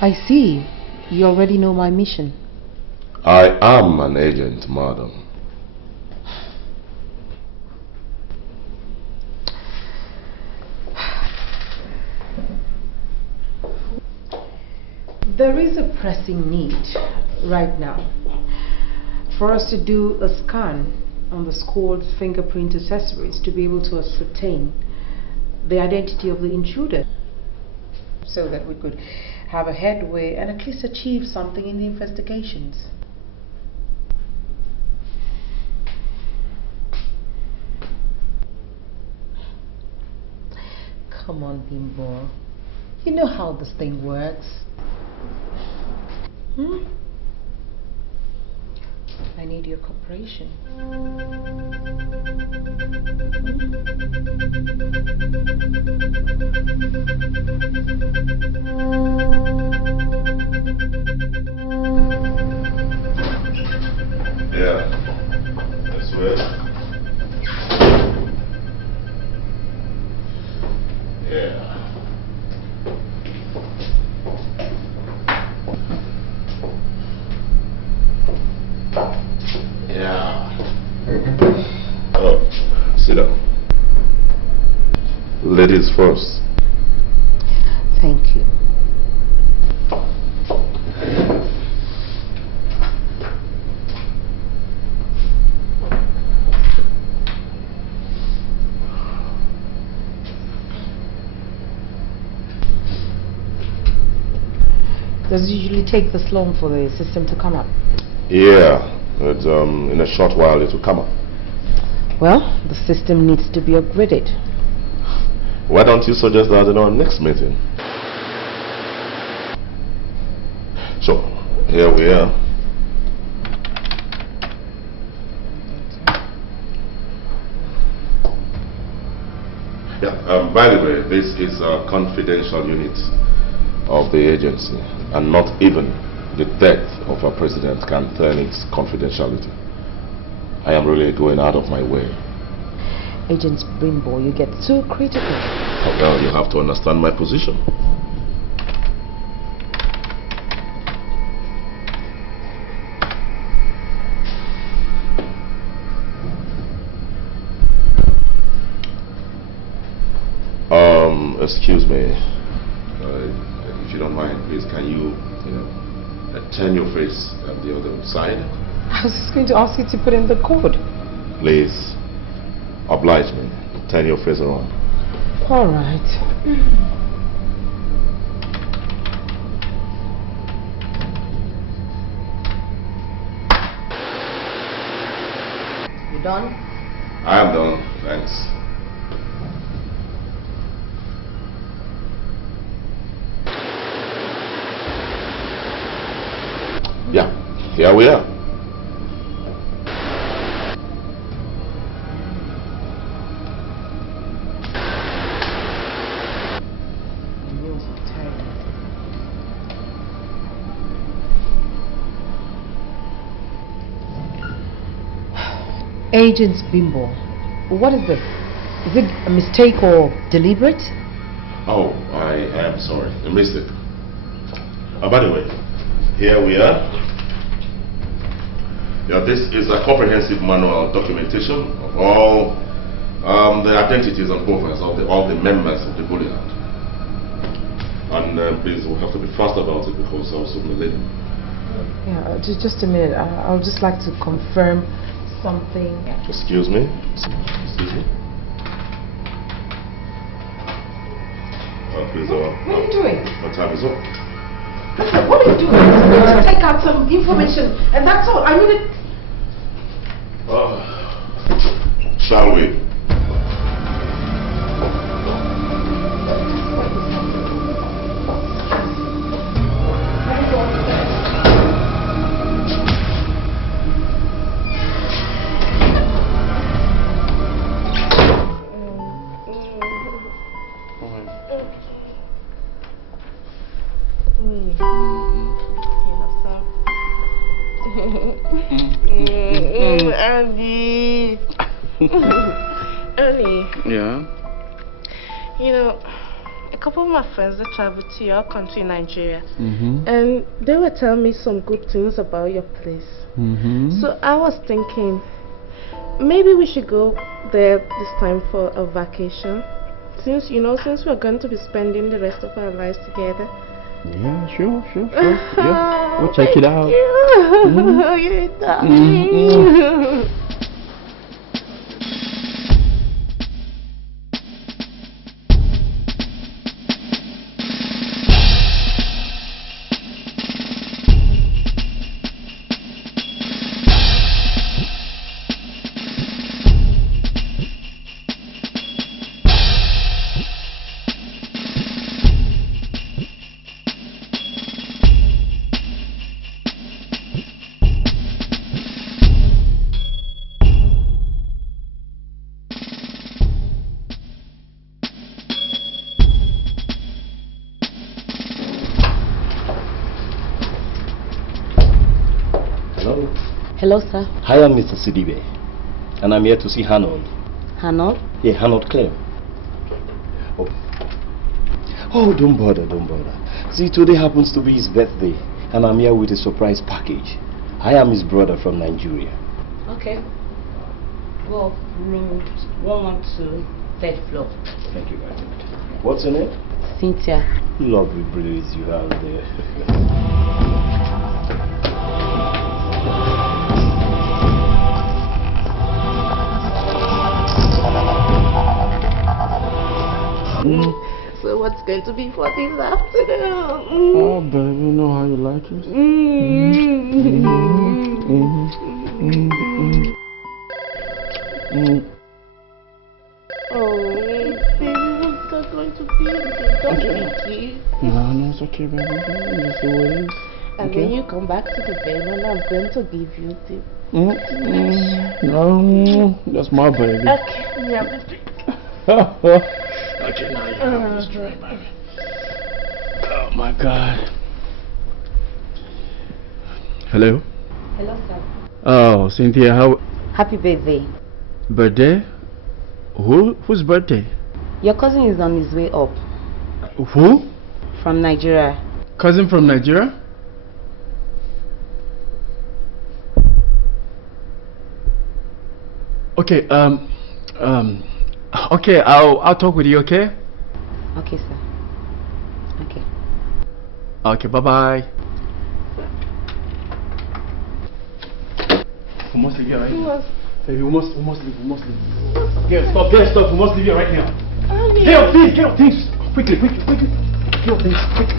I see. You already know my mission. I am an agent, madam. There is a pressing need right now for us to do a scan on the squad's fingerprint accessories to be able to ascertain the identity of the intruder so that we could have a headway and at least achieve something in the investigations. Come on, Bimbo. You know how this thing works. I need your cooperation. Yeah, that's right. Yeah. Oh, sit down. Ladies first. Thank you. Does it usually take this long for the system to come up? Yeah, it's, in a short while it will come up. Well, the system needs to be upgraded. Why don't you suggest that in our next meeting? So, here we are. Yeah, by the way, this is a confidential unit of the agency, and not even the death of a president can turn its confidentiality. I am really going out of my way. Agent Brimbo, you get too critical. Oh, well, you have to understand my position. Excuse me. If you don't mind, please, can you turn your face at the other side? I was just going to ask you to put in the code. Please, oblige me. Turn your face around. All right. You done? I am done, thanks. Yeah, here we are. Agents Bimbo, what is this? Is it a mistake or deliberate? Oh, I am sorry, a mistake. By the way, here we are. Yeah, this is a comprehensive manual documentation of all the identities and profiles of all the members of the Bullyhard. And please, we'll have to be fast about it because I'll soon be late. Yeah, just a minute. I'll just like to confirm something. Excuse me? Excuse me? Please, what are you doing? My time is up. Listen, what are you doing? I'm going to take out some information, and that's all. I need it. Shall we? Ernie. Yeah? You know, a couple of my friends that traveled to your country, Nigeria, Mm-hmm. and they were telling me some good things about your place. Mm-hmm. So I was thinking, maybe we should go there this time for a vacation. Since we're going to be spending the rest of our lives together. Yeah, sure. Yeah, we'll check it out. You're darling. Hello, sir. Hi, I'm Mr. Sidibe, and I'm here to see Arnold. Arnold? Yeah, Arnold Clem. Oh, don't bother. See, today happens to be his birthday, and I'm here with a surprise package. I am his brother from Nigeria. Okay. Well, room 112, third floor. Thank you very much. What's your name? Cynthia. Lovely breeze you have there. So what's going to be for this afternoon? Oh, baby, you know how you like it. Oh, baby, what's that going to be? Don't be kid. No, it's okay, baby. Just the way it is. And when you come back to the bed, and I'm going to give you the... No, that's my baby. Okay, yeah, let's drink. Okay, now you have this drink, baby. Oh my God. Hello? Hello, sir. Oh, Cynthia, how... Happy birthday. Birthday? Whose birthday? Your cousin is on his way up. Who? From Nigeria. Cousin from Nigeria? Okay, okay, I'll talk with you, okay? Okay, sir. Okay. Okay, bye-bye. We must leave here right now. Baby, we must leave. Get stop, we must leave here right now. Get your things, quickly. Get your things, quickly.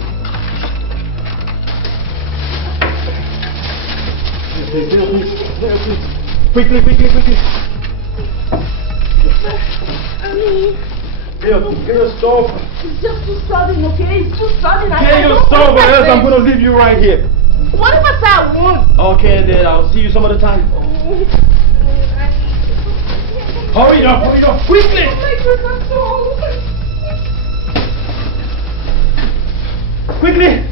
Get your things. Quickly. Get your stove. It's just too sudden, okay? It's too sudden. Get your stove or else I'm going to leave you right here. What if I say I won't? Okay, then I'll see you some other time. Hurry up, quickly! Quickly!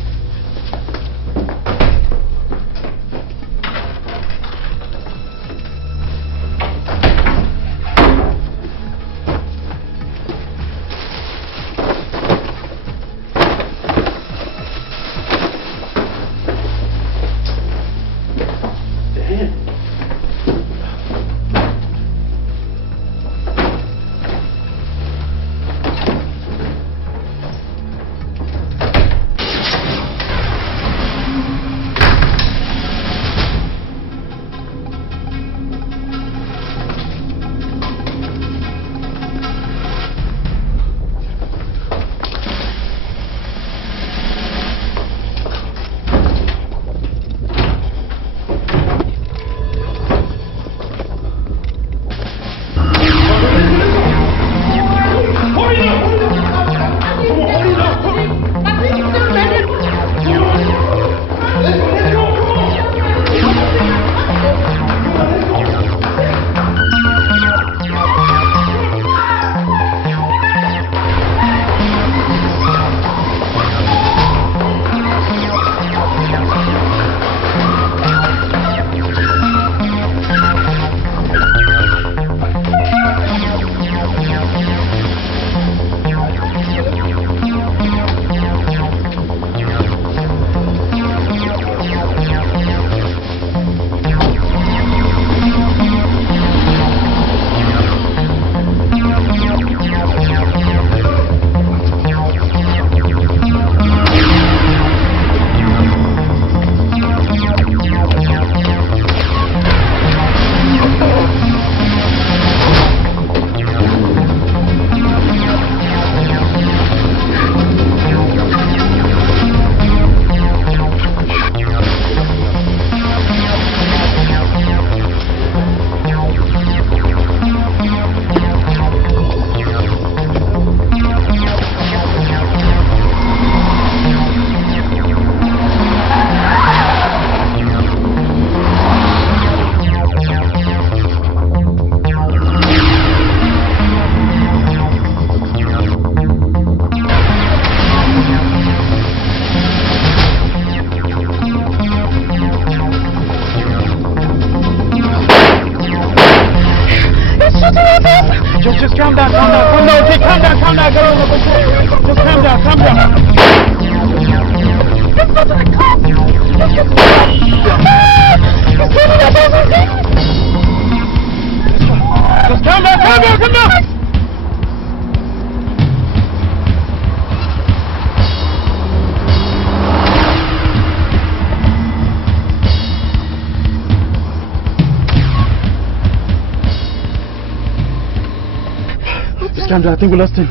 Just calm down. I think we lost him.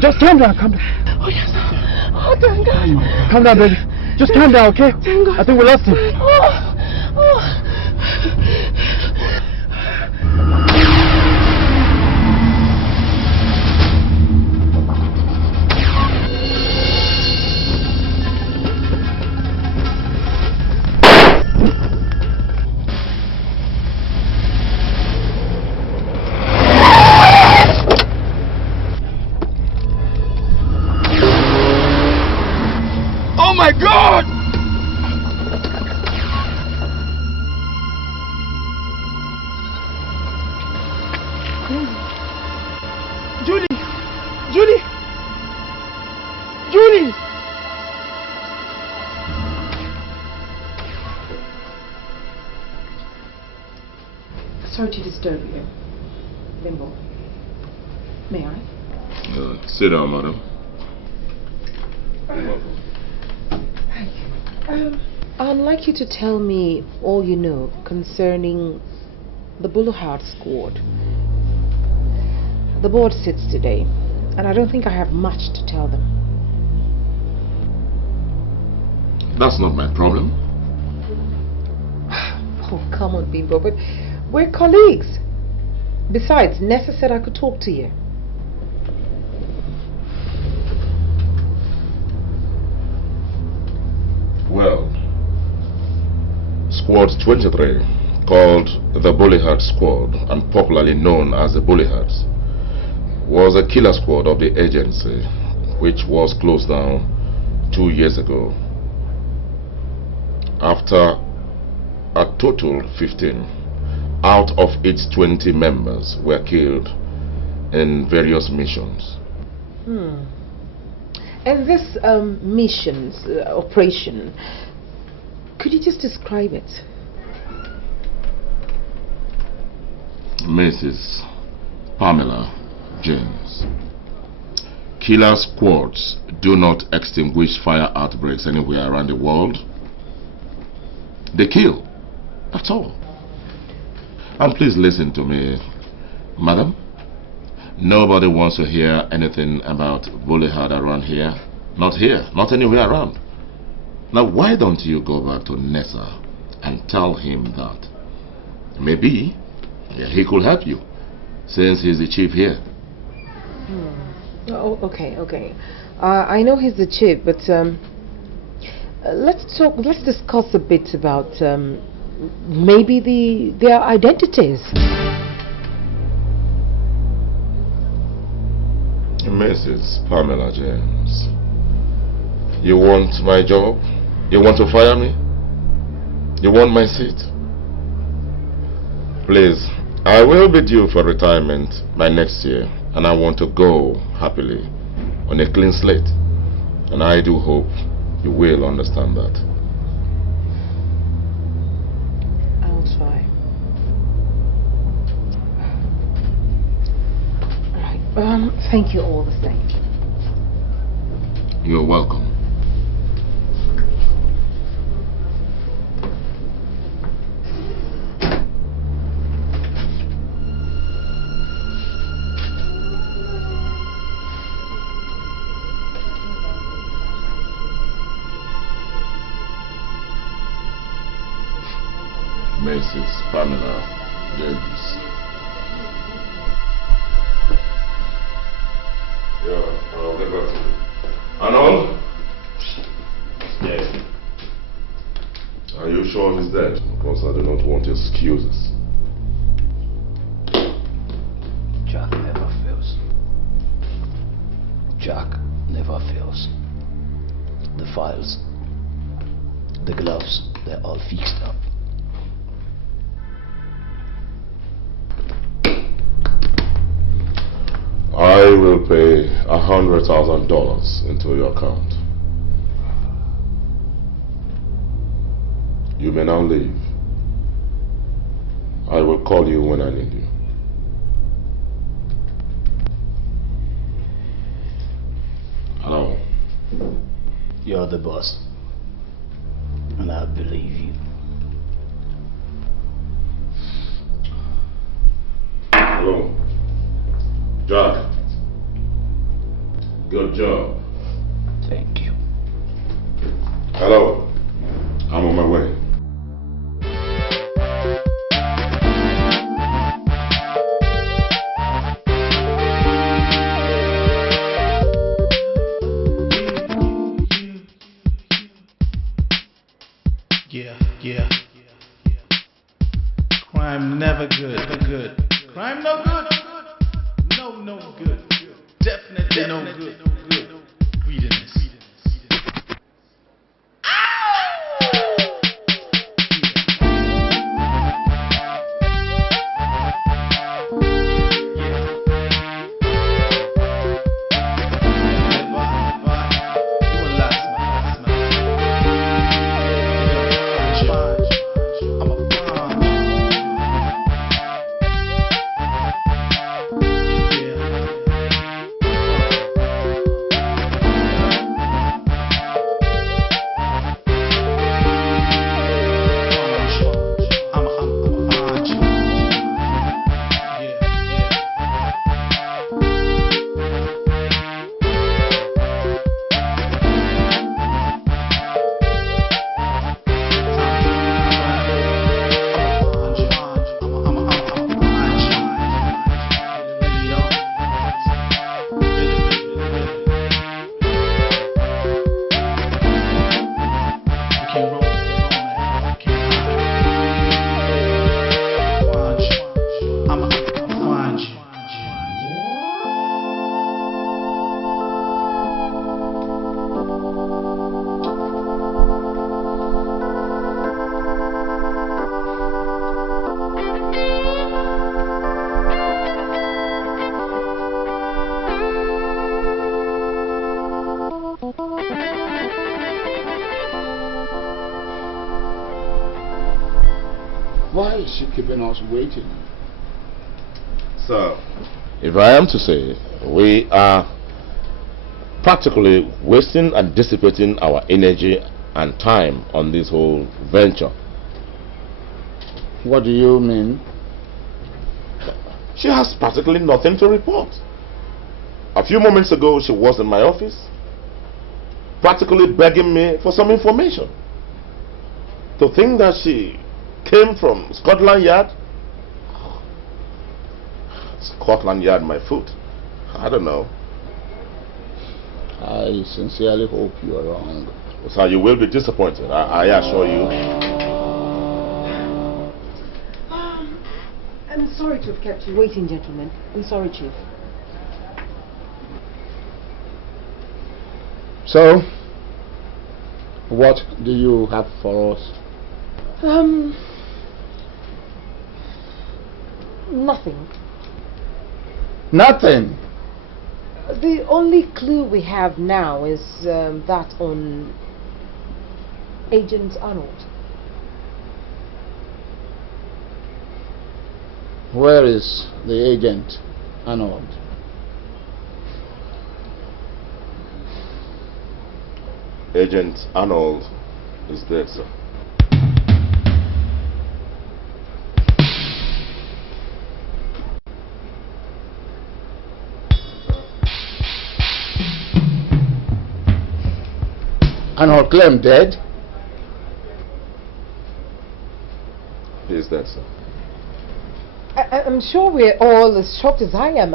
Just calm down. Calm down. Oh, yes. Oh, thank God. Calm down, baby. Just calm down, okay? Thank God. I think we lost him. Oh my God! Julie! Julie! Julie! Sorry to disturb you, Limbo. May I? Sit down, madam. I'd like you to tell me all you know concerning the Boulevard squad. The board sits today, and I don't think I have much to tell them. That's not my problem. Oh, come on, Bimbo, but we're colleagues. Besides, Nessa said I could talk to you. Well, Squad 23, called the Boulevard Squad and popularly known as the Boulevards, was a killer squad of the agency which was closed down 2 years ago after a total 15 out of its 20 members were killed in various missions. And this operation, could you just describe it? Mrs. Pamela James. Killer squads do not extinguish fire outbreaks anywhere around the world. They kill. That's all. And please listen to me, madam. Nobody wants to hear anything about Boulevard around here. Not here, not anywhere around. Now why don't you go back to Nessa and tell him that maybe he could help you, since he's the chief here. Oh, okay. I know he's the chief, but let's discuss a bit about maybe their identities. Mrs. Pamela James, you want my job? You want to fire me? You want my seat? Please, I will be due for retirement by next year, and I want to go happily on a clean slate. And I do hope you will understand that. I'll try. Alright, thank you all the same. You're welcome. Mrs. Pamela James. Yeah, I'll get back to you. Arnold? Yes. Are you sure he's dead? Because I do not want excuses. Jack never fails. Jack never fails. The files, the gloves, they're all fixed up. I will pay $100,000 into your account. You may now leave. I will call you when I need you. Hello. You're the boss, and I believe you. Hello. Jack. Good job. Thank you. Hello. I'm on my way. Yeah. Crime never good. Crime no good. No good. Definitely no good. Greediness. Why is she keeping us waiting? So, if I am to say, we are practically wasting and dissipating our energy and time on this whole venture. What do you mean? She has practically nothing to report. A few moments ago, she was in my office, practically begging me for some information. To think that she came from Scotland Yard? Scotland Yard, my foot. I don't know. I sincerely hope you are wrong. So you will be disappointed, I assure you. I'm sorry to have kept you waiting, gentlemen. I'm sorry, Chief. So, what do you have for us? Nothing. Nothing? The only clue we have now is that on Agent Arnold. Where is the agent, Arnold? Agent Arnold is dead, sir. Arnold claimed dead? He is dead, sir. I'm sure we're all as shocked as I am.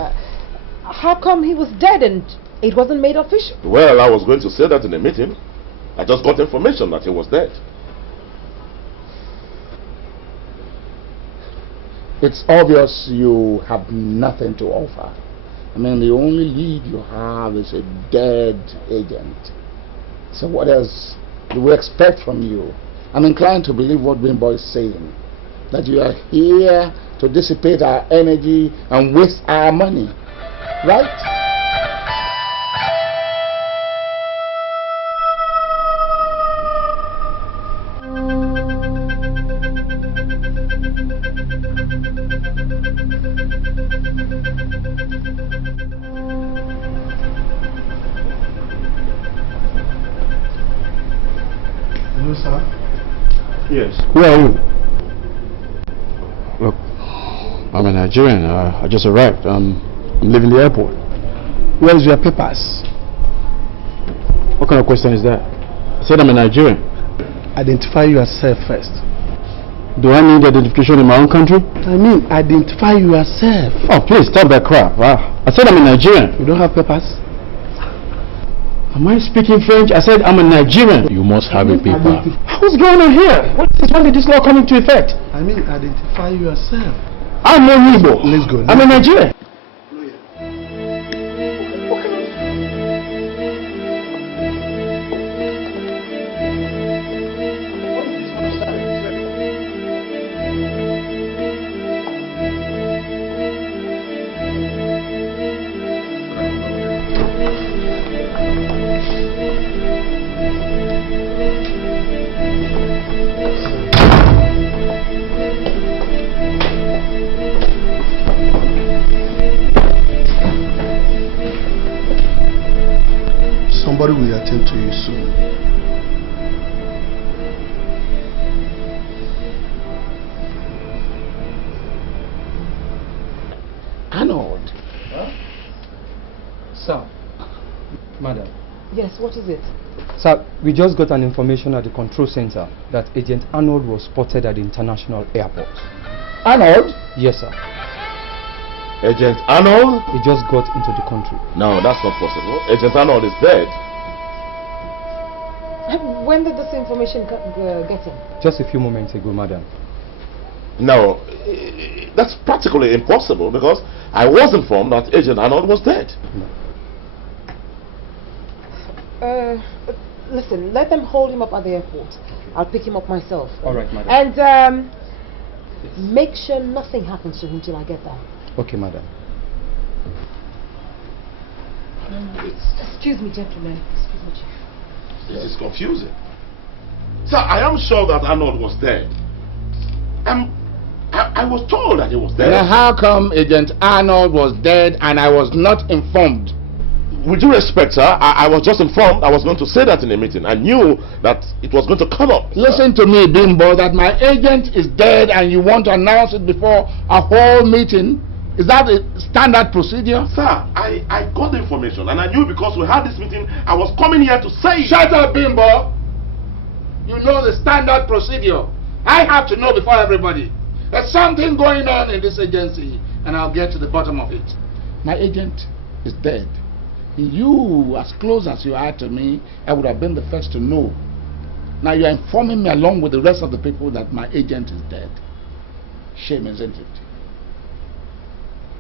How come he was dead and it wasn't made official? Well, I was going to say that in a meeting. I just got information that he was dead. It's obvious you have nothing to offer. I mean, the only lead you have is a dead agent. So what else do we expect from you? I'm inclined to believe what Bimbo is saying, that you are here to dissipate our energy and waste our money, right? Hello, sir. Yes. Where are you? Look, I'm a Nigerian. I just arrived. I'm leaving the airport. Where's your papers? What kind of question is that? I said I'm a Nigerian. Identify yourself first. Do I need identification in my own country? I mean, identify yourself. Oh, please stop that crap. I said I'm a Nigerian. You don't have papers? Am I speaking French? I said I'm a Nigerian. You must have a paper. What's going on here? When did this law come into effect? I mean, identify yourself. I'm no Igbo. Let's go. I'm a Nigerian. Somebody will attend to you soon. Arnold. Huh? Sir. Madam. Yes, what is it? Sir, we just got an information at the control center that Agent Arnold was spotted at the international airport. Arnold? Yes, sir. Agent Arnold? He just got into the country. No, that's not possible. Agent Arnold is dead. When did this information get in? Just a few moments ago, madam. No, that's practically impossible because I was informed that Agent Arnold was dead. Listen, let them hold him up at the airport. I'll pick him up myself. All right, madam. And make sure nothing happens to him till I get there. Okay, madam. Excuse me, gentlemen. Excuse me, Chief. This is confusing. Sir, I am sure that Arnold was dead. I was told that he was dead. Now how come Agent Arnold was dead and I was not informed? With due respect, sir, I was just informed. I was going to say that in a meeting. I knew that it was going to come up. Listen to me, Bimbo, that my agent is dead and you want to announce it before a whole meeting. Is that a standard procedure? Sir, I got the information and I knew because we had this meeting, I was coming here to say... Shut up, Bimbo! You know the standard procedure. I have to know before everybody. There's something going on in this agency and I'll get to the bottom of it. My agent is dead. You, as close as you are to me, I would have been the first to know. Now you're informing me along with the rest of the people that my agent is dead. Shame, isn't it?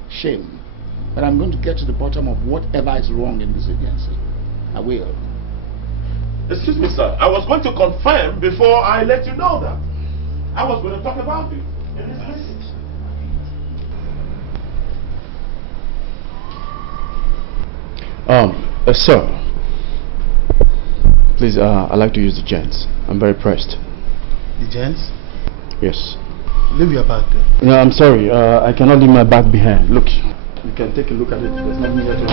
Shame. But I'm going to get to the bottom of whatever is wrong in this agency. I will. Excuse me, sir. I was going to confirm before I let you know that. I was going to talk about it in this message. Sir. Please, I'd like to use the gents. I'm very pressed. The gents? Yes. Leave your bag there. No, I'm sorry. I cannot leave my bag behind. Look, you can take a look at it. There's nothing here to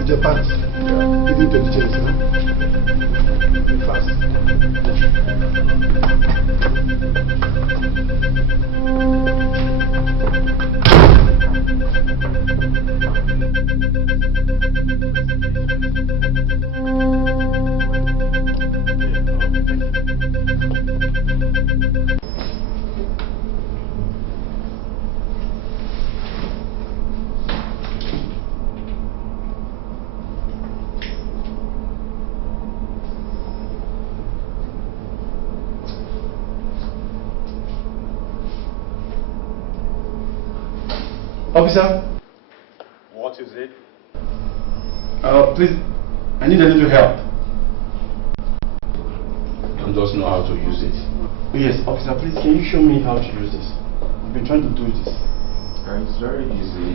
It's your pants. Give it to the gents, huh? Fast. Officer? What is it? Please, I need a little help. I don't just know how to use it. Yes, officer, please can you show me how to use this? I've been trying to do this. It's very easy.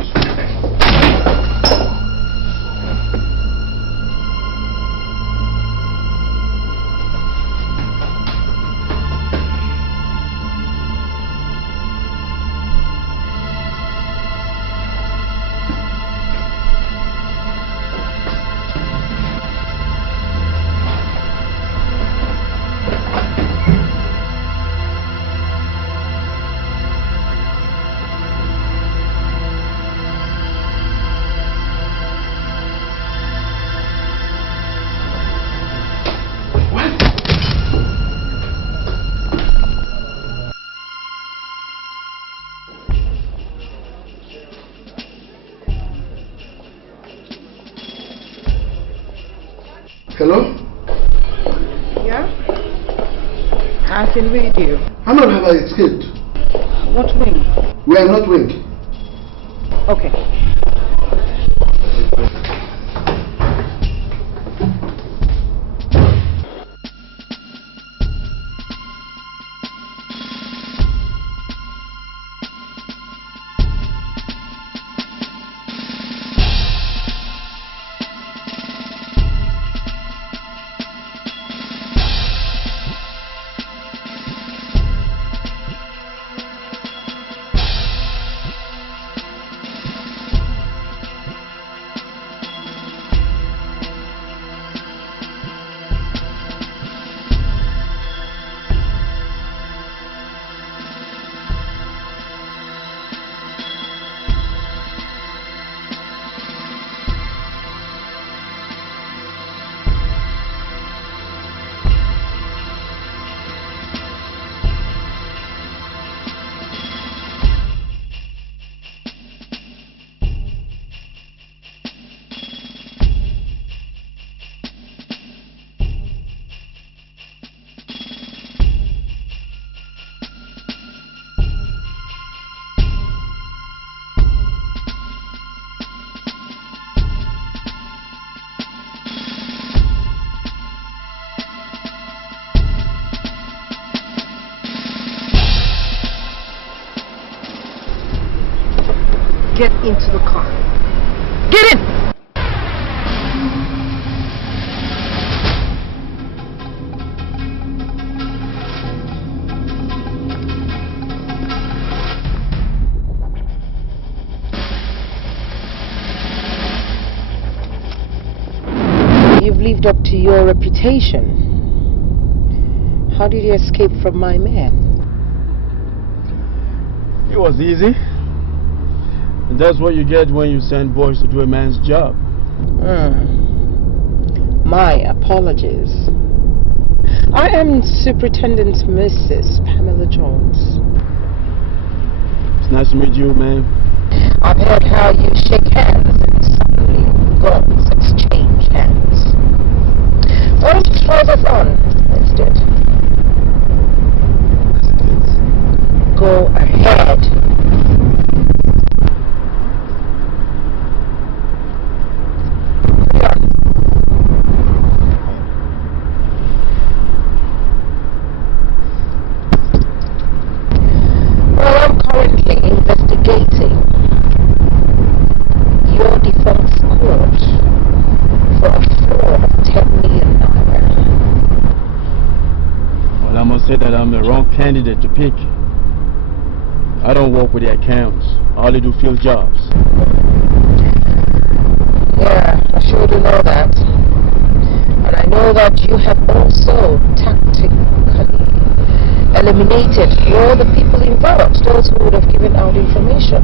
Hello? Yeah? I can read you. How long have I escaped? What wing? We are not wing. Okay. Get into the car. Get in! You've lived up to your reputation. How did you escape from my man? It was easy. And that's what you get when you send boys to do a man's job. My apologies. I am Superintendent Mrs. Pamela Jones. It's nice to meet you, man. I've heard how you shake hands and suddenly guns exchange hands. Why don't you try this on instead? Go ahead. Investigating your defunct court for a fraud of 10 million naira. Well, I must say that I'm the wrong candidate to pick. I don't work with the accounts. I only do field jobs. Yeah, I sure do know that. And I know that you have also tactically eliminated all the people involved, those who would have given out information.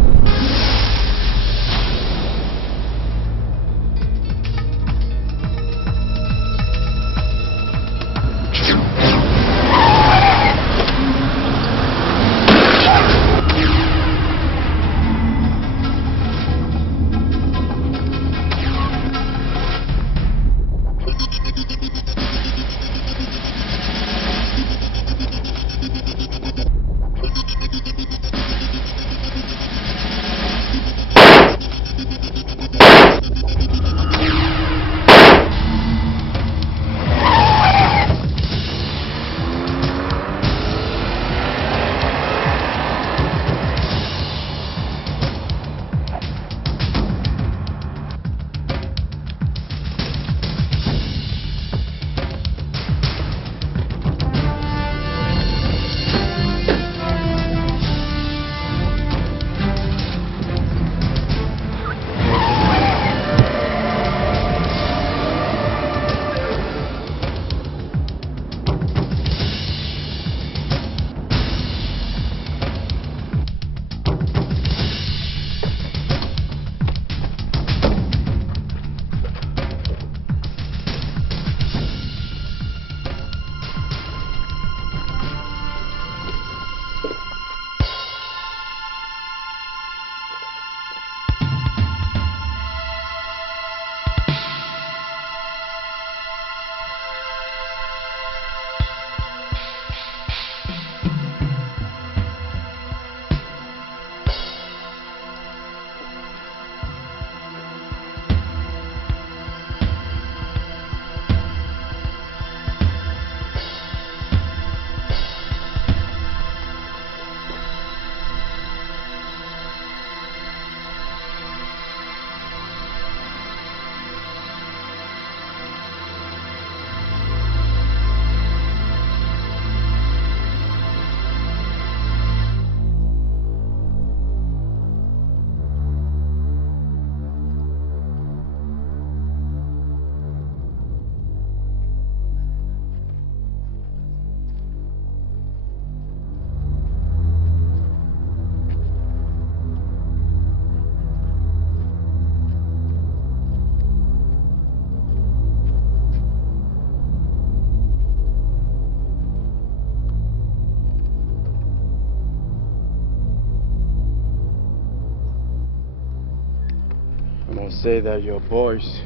must say that your boys,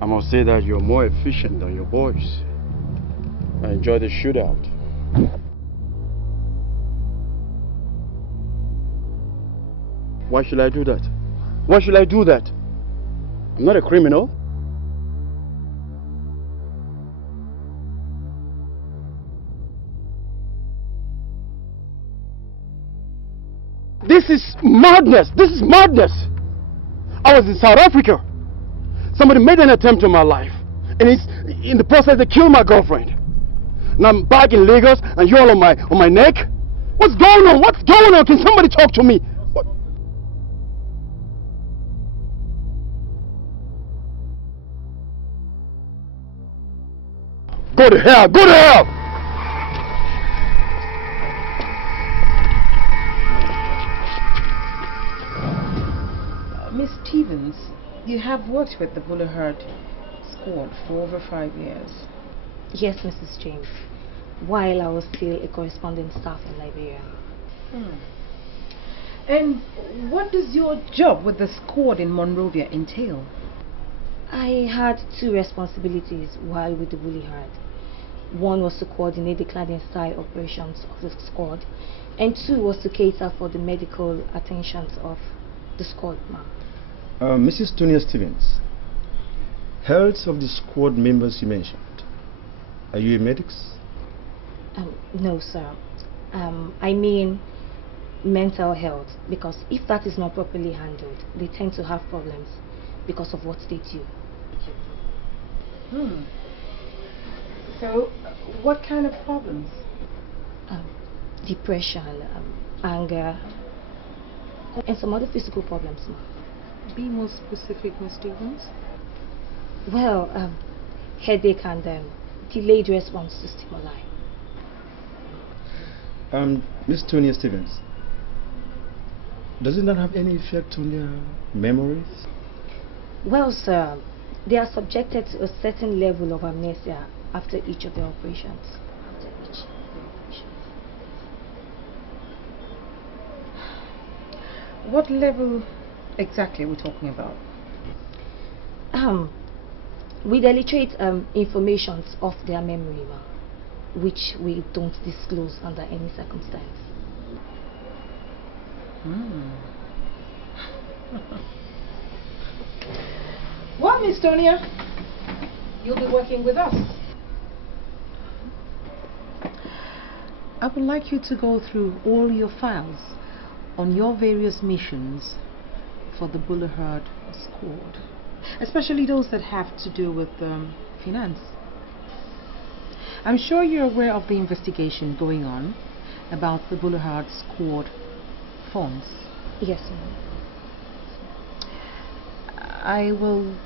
I must say that you're more efficient than your boys. I enjoy the shootout. Why should I do that? Why should I do that? I'm not a criminal. This is madness! This is madness! I was in South Africa. Somebody made an attempt on my life. And it's in the process they killed my girlfriend. Now I'm back in Lagos and you're all on my neck? What's going on? What's going on? Can somebody talk to me? What? Go to hell! Go to hell! Miss Stevens, you have worked with the Blunder squad for over 5 years. Yes, Mrs. James. While I was still a correspondent staff in Liberia. And what does your job with the squad in Monrovia entail? I had 2 responsibilities while with the Blunder. One was to coordinate the clandestine operations of the squad, and 2 was to cater for the medical attentions of the squad, ma'am. Mrs. Tonia Stevens, health of the squad members you mentioned, are you a medic? No, sir. I mean mental health, because if that is not properly handled, they tend to have problems because of what they do. So, what kind of problems? Depression, anger, and some other physical problems, ma'am. Be more specific, Miss Stevens. Well, headache and delayed response to stimuli. Miss Tonia Stevens, does it not have any effect on their memories? Well, sir, they are subjected to a certain level of amnesia after each of their operations. What level exactly are we talking about? We delettate informations of their memory, which we don't disclose under any circumstance. Well, Miss Tonia, you'll be working with us. I would like you to go through all your files on your various missions for the Blunder squad, especially those that have to do with finance. I'm sure you're aware of the investigation going on about the Blunder squad funds. Yes, ma'am. I will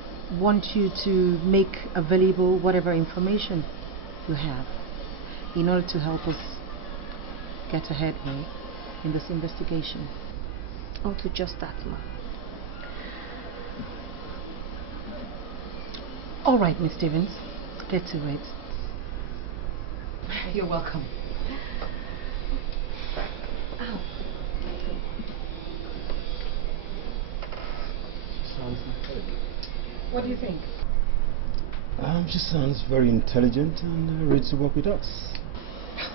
want you to make available whatever information you have in order to help us get ahead in this investigation. I'll do just that, ma'am. All right, Miss Stevens, get to it. You're welcome. Ow. What do you think? She sounds very intelligent and ready to work with us.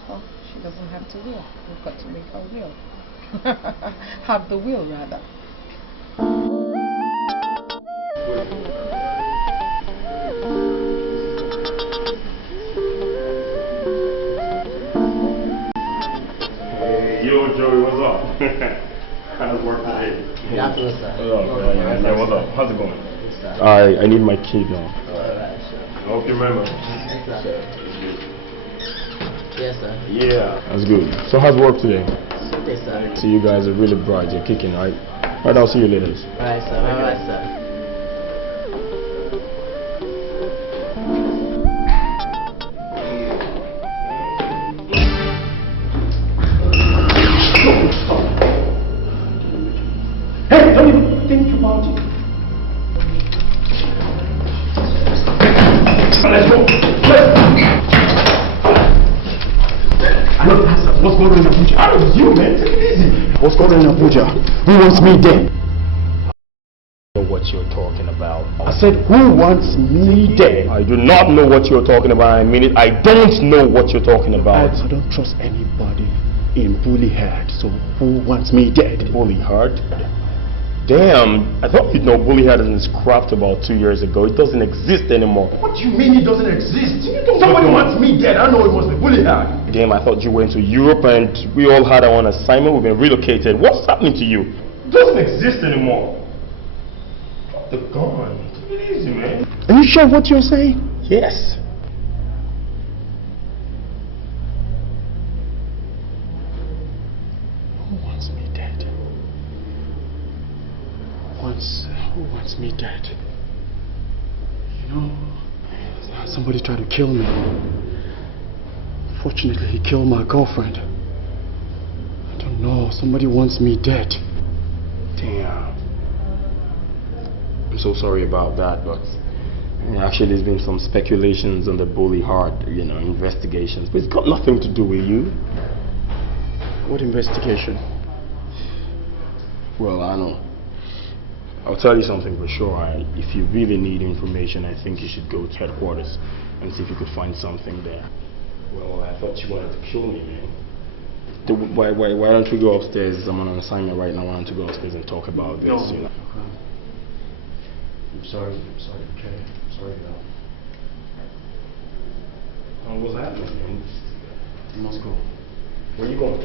Well, she doesn't have to will. We've got to make her will. Have the will, rather. Hey, yo, Joey, what's up? How's work today? Good afternoon, sir. Yeah, what's up? How's it going? I need my key now. I hope you remember. Yes, sir. Yeah. That's good. So how's work today? Okay, sir. See, you guys are really bright. You're kicking, right? Right, I'll see you later. Alright, sir. Alright, sir. Hey, don't even think about it. Let's go. I know that's what's going on in Abuja. I know it's you, man. Take it easy. What's going on in Abuja? Who wants me there? what you're talking about. I said, who wants me dead? I do not know what you're talking about. I mean it. I don't know what you're talking about. I don't trust anybody in Bullyhead, so who wants me dead? Bullyhead? Damn, I thought you'd know Bullyhead isn't scrapped about 2 years ago. It doesn't exist anymore. What do you mean it doesn't exist? Somebody wants me dead. I know it must be Bullyhead. Damn, I thought you went to Europe and we all had our own assignment. We've been relocated. What's happening to you? It doesn't exist anymore. Drop the gun. Take it easy, man. Are you sure what you're saying? Yes. Who wants me dead? Who wants me dead? You know, somebody tried to kill me. Fortunately, he killed my girlfriend. I don't know, somebody wants me dead. Damn. I'm so sorry about that, but actually there's been some speculations on the Bullyhead, investigations, but it's got nothing to do with you. What investigation? Well, I know. I'll tell you something for sure. If you really need information, I think you should go to headquarters and see if you could find something there. Well, I thought you wanted to kill me, man. Why don't we go upstairs? I'm on an assignment right now. Why don't you go upstairs and talk about this? No. I'm sorry, okay? I'm sorry, no. What's happening, man? I must go. Where are you going?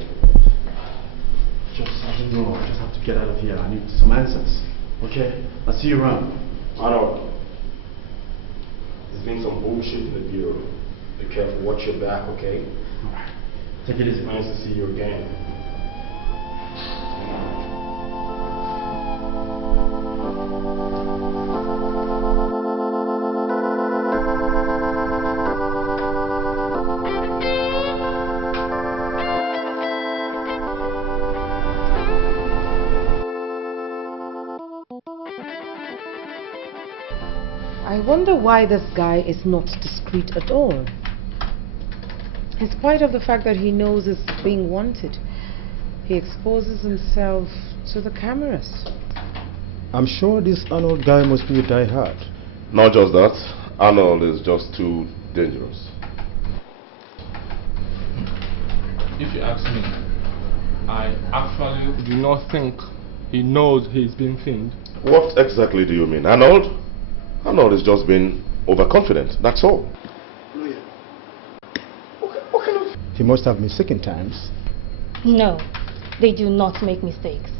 I don't know. I just have to get out of here. I need some answers. Okay? I'll see you around. Arnold, there's been some bullshit in the bureau. Be careful. Watch your back, okay? Alright. Take it easy. Nice to see you again. I wonder why this guy is not discreet at all. In spite of the fact that he knows he's being wanted, he exposes himself to the cameras. I'm sure this Arnold guy must be a diehard. Not just that, Arnold is just too dangerous. If you ask me, I actually do not think he knows he's being filmed. What exactly do you mean? Arnold? Arnold is just being overconfident, that's all. He must have mistaken times. No, they do not make mistakes.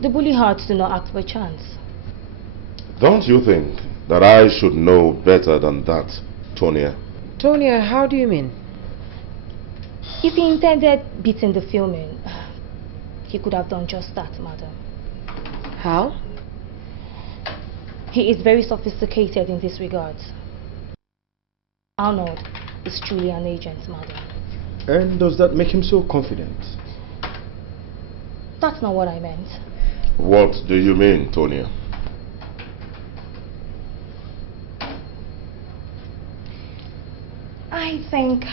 The Bullyheads do not act by chance. Don't you think that I should know better than that, Tonia? Tonia, how do you mean? If he intended beating the filming, he could have done just that, madam. How? He is very sophisticated in this regard. Arnold is truly an agent, madam. And does that make him so confident? That's not what I meant. What do you mean, Tonia? I think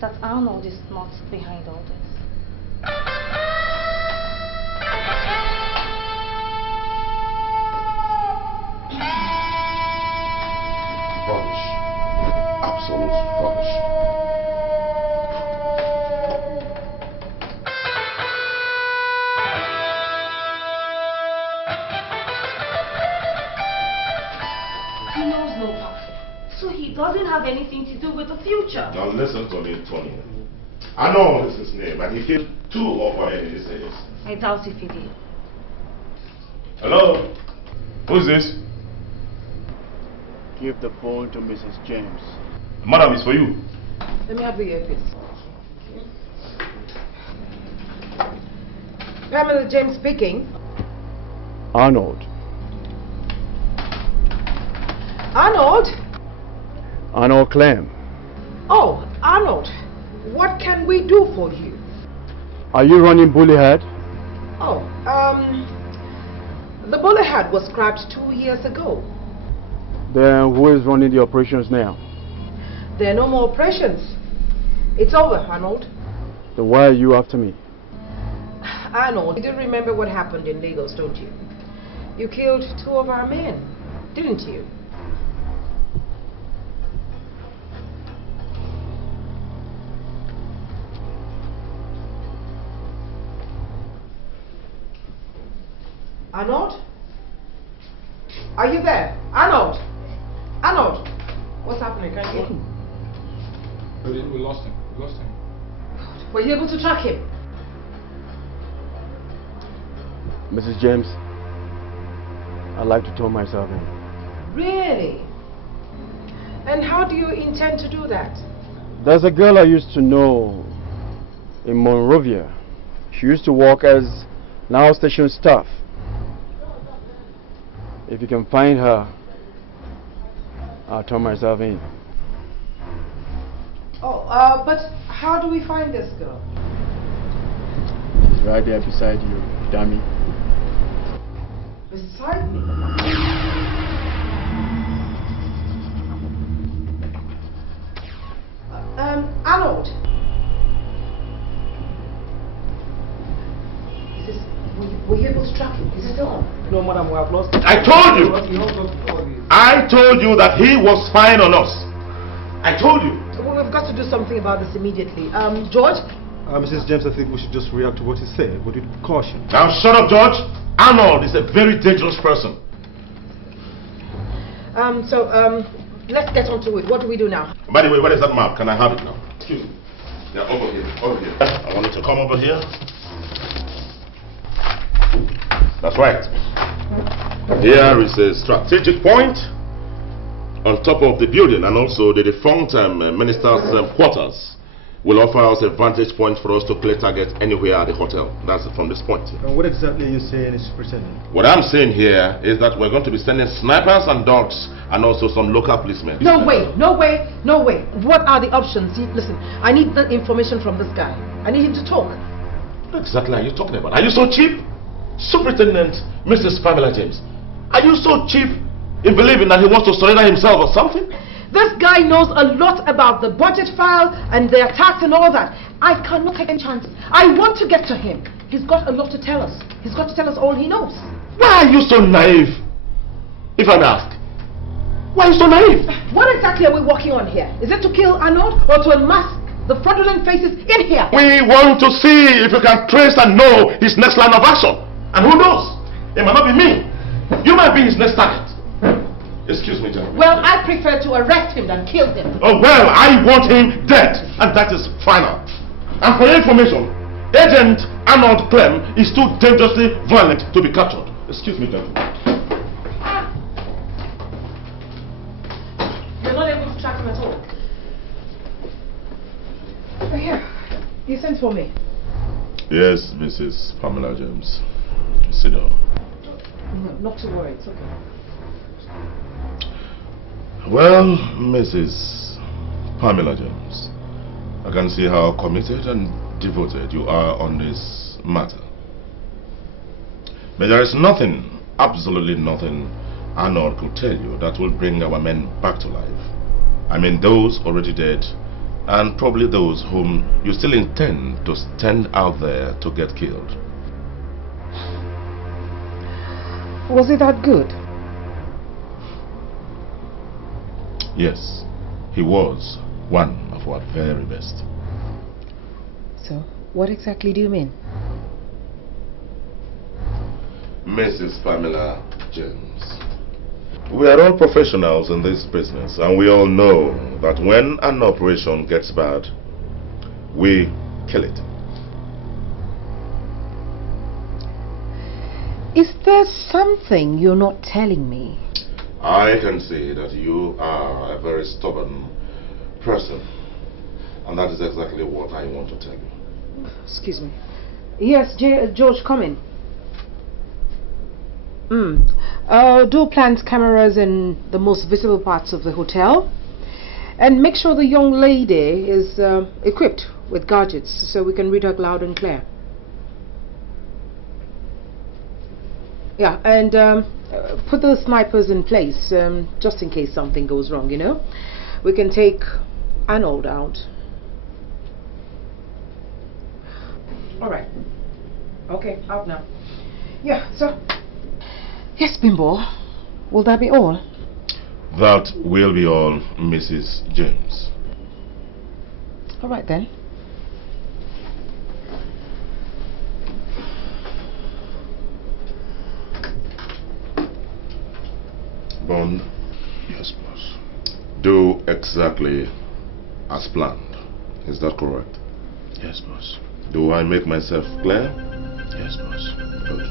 that Arnold is not behind all this. Rubbish. Absolute rubbish. He knows no past, so he doesn't have anything to do with the future. Now listen to me, Tonia. Arnold is his name, and he killed 2 of our enemies. I doubt if he did. Hello? Who's this? Give the phone to Mrs. James. Madam, it's for you. Let me have the earpiece. Pamela James speaking. Arnold. Arnold? Arnold Clem. Oh, Arnold. What can we do for you? Are you running Bullyhead? Oh, the Bullyhead was scrapped 2 years ago. Then who is running the operations now? There are no more operations. It's over, Arnold. Then why are you after me? Arnold, you do remember what happened in Lagos, don't you? You killed 2 of our men, didn't you? Arnold? Are you there? Arnold! Arnold! What's happening? Can you... We lost him. We lost him. Were you able to track him? Mrs. James, I'd like to turn myself in. Really? And how do you intend to do that? There's a girl I used to know in Monrovia. She used to work as now station staff. If you can find her, I'll turn myself in. Oh, but how do we find this girl? She's right there beside you, dummy. Beside me? Arnold. Is this, were you able to track him? Is it still on? No, madam, we have lost him. I told you! I told you that he was spying on us. I told you. Well, we've got to do something about this immediately. George? Mrs. James, I think we should just react to what he said, but with caution. Now shut up, George. Arnold is a very dangerous person. Let's get on to it. What do we do now? By the way, where is that map? Can I have it now? Excuse me. Yeah, over here. Over here. I want you to come over here. That's right. Here is a strategic point on top of the building, and also the defunct minister's quarters will offer us a vantage point for us to clear target anywhere at the hotel. That's from this point. And what exactly are you saying is pretending? What I'm saying here is that we're going to be sending snipers and dogs and also some local policemen. No way, no way, no way. What are the options? Listen, I need the information from this guy. I need him to talk. What exactly are you talking about? Are you so cheap? Superintendent Mrs. Pamela James, are you so cheap in believing that he wants to surrender himself or something? This guy knows a lot about the budget file and the attacks and all that. I cannot take any chances. I want to get to him. He's got a lot to tell us. He's got to tell us all he knows. Why are you so naive? If I may ask. Why are you so naive? What exactly are we working on here? Is it to kill Arnold or to unmask the fraudulent faces in here? We want to see if you can trace and know his next line of action. And who knows? It might not be me. You might be his next target. Excuse me, gentlemen. Well, I prefer to arrest him than kill him. Oh, well, I want him dead. And that is final. And for your information, Agent Arnold Clem is too dangerously violent to be captured. Excuse me, gentlemen. You're not able to track him at all. Here, you sent for me. Yes, Mrs. Pamela James. Sit down. No, not to worry, it's okay. Well, Mrs. Pamela James, I can see how committed and devoted you are on this matter. But there is nothing, absolutely nothing, Arnold could tell you that will bring our men back to life. I mean those already dead, and probably those whom you still intend to stand out there to get killed. Was it that good? Yes, he was one of our very best. So, what exactly do you mean? Mrs. Pamela James, we are all professionals in this business, and we all know that when an operation gets bad, we kill it. Is there something you're not telling me? I can see that you are a very stubborn person, and that is exactly what I want to tell you. Excuse me. Yes, George, come in. Do plant cameras in the most visible parts of the hotel, and make sure the young lady is equipped with gadgets so we can read her loud and clear. Yeah, and put the snipers in place just in case something goes wrong, you know. We can take Arnold out. All right. Okay, out now. Yeah, so... Yes, Bimbo. Will that be all? That will be all, Mrs. James. All right then. Bond. Yes, boss. Do exactly as planned. Is that correct? Yes, boss. Do I make myself clear? Yes, boss. Good.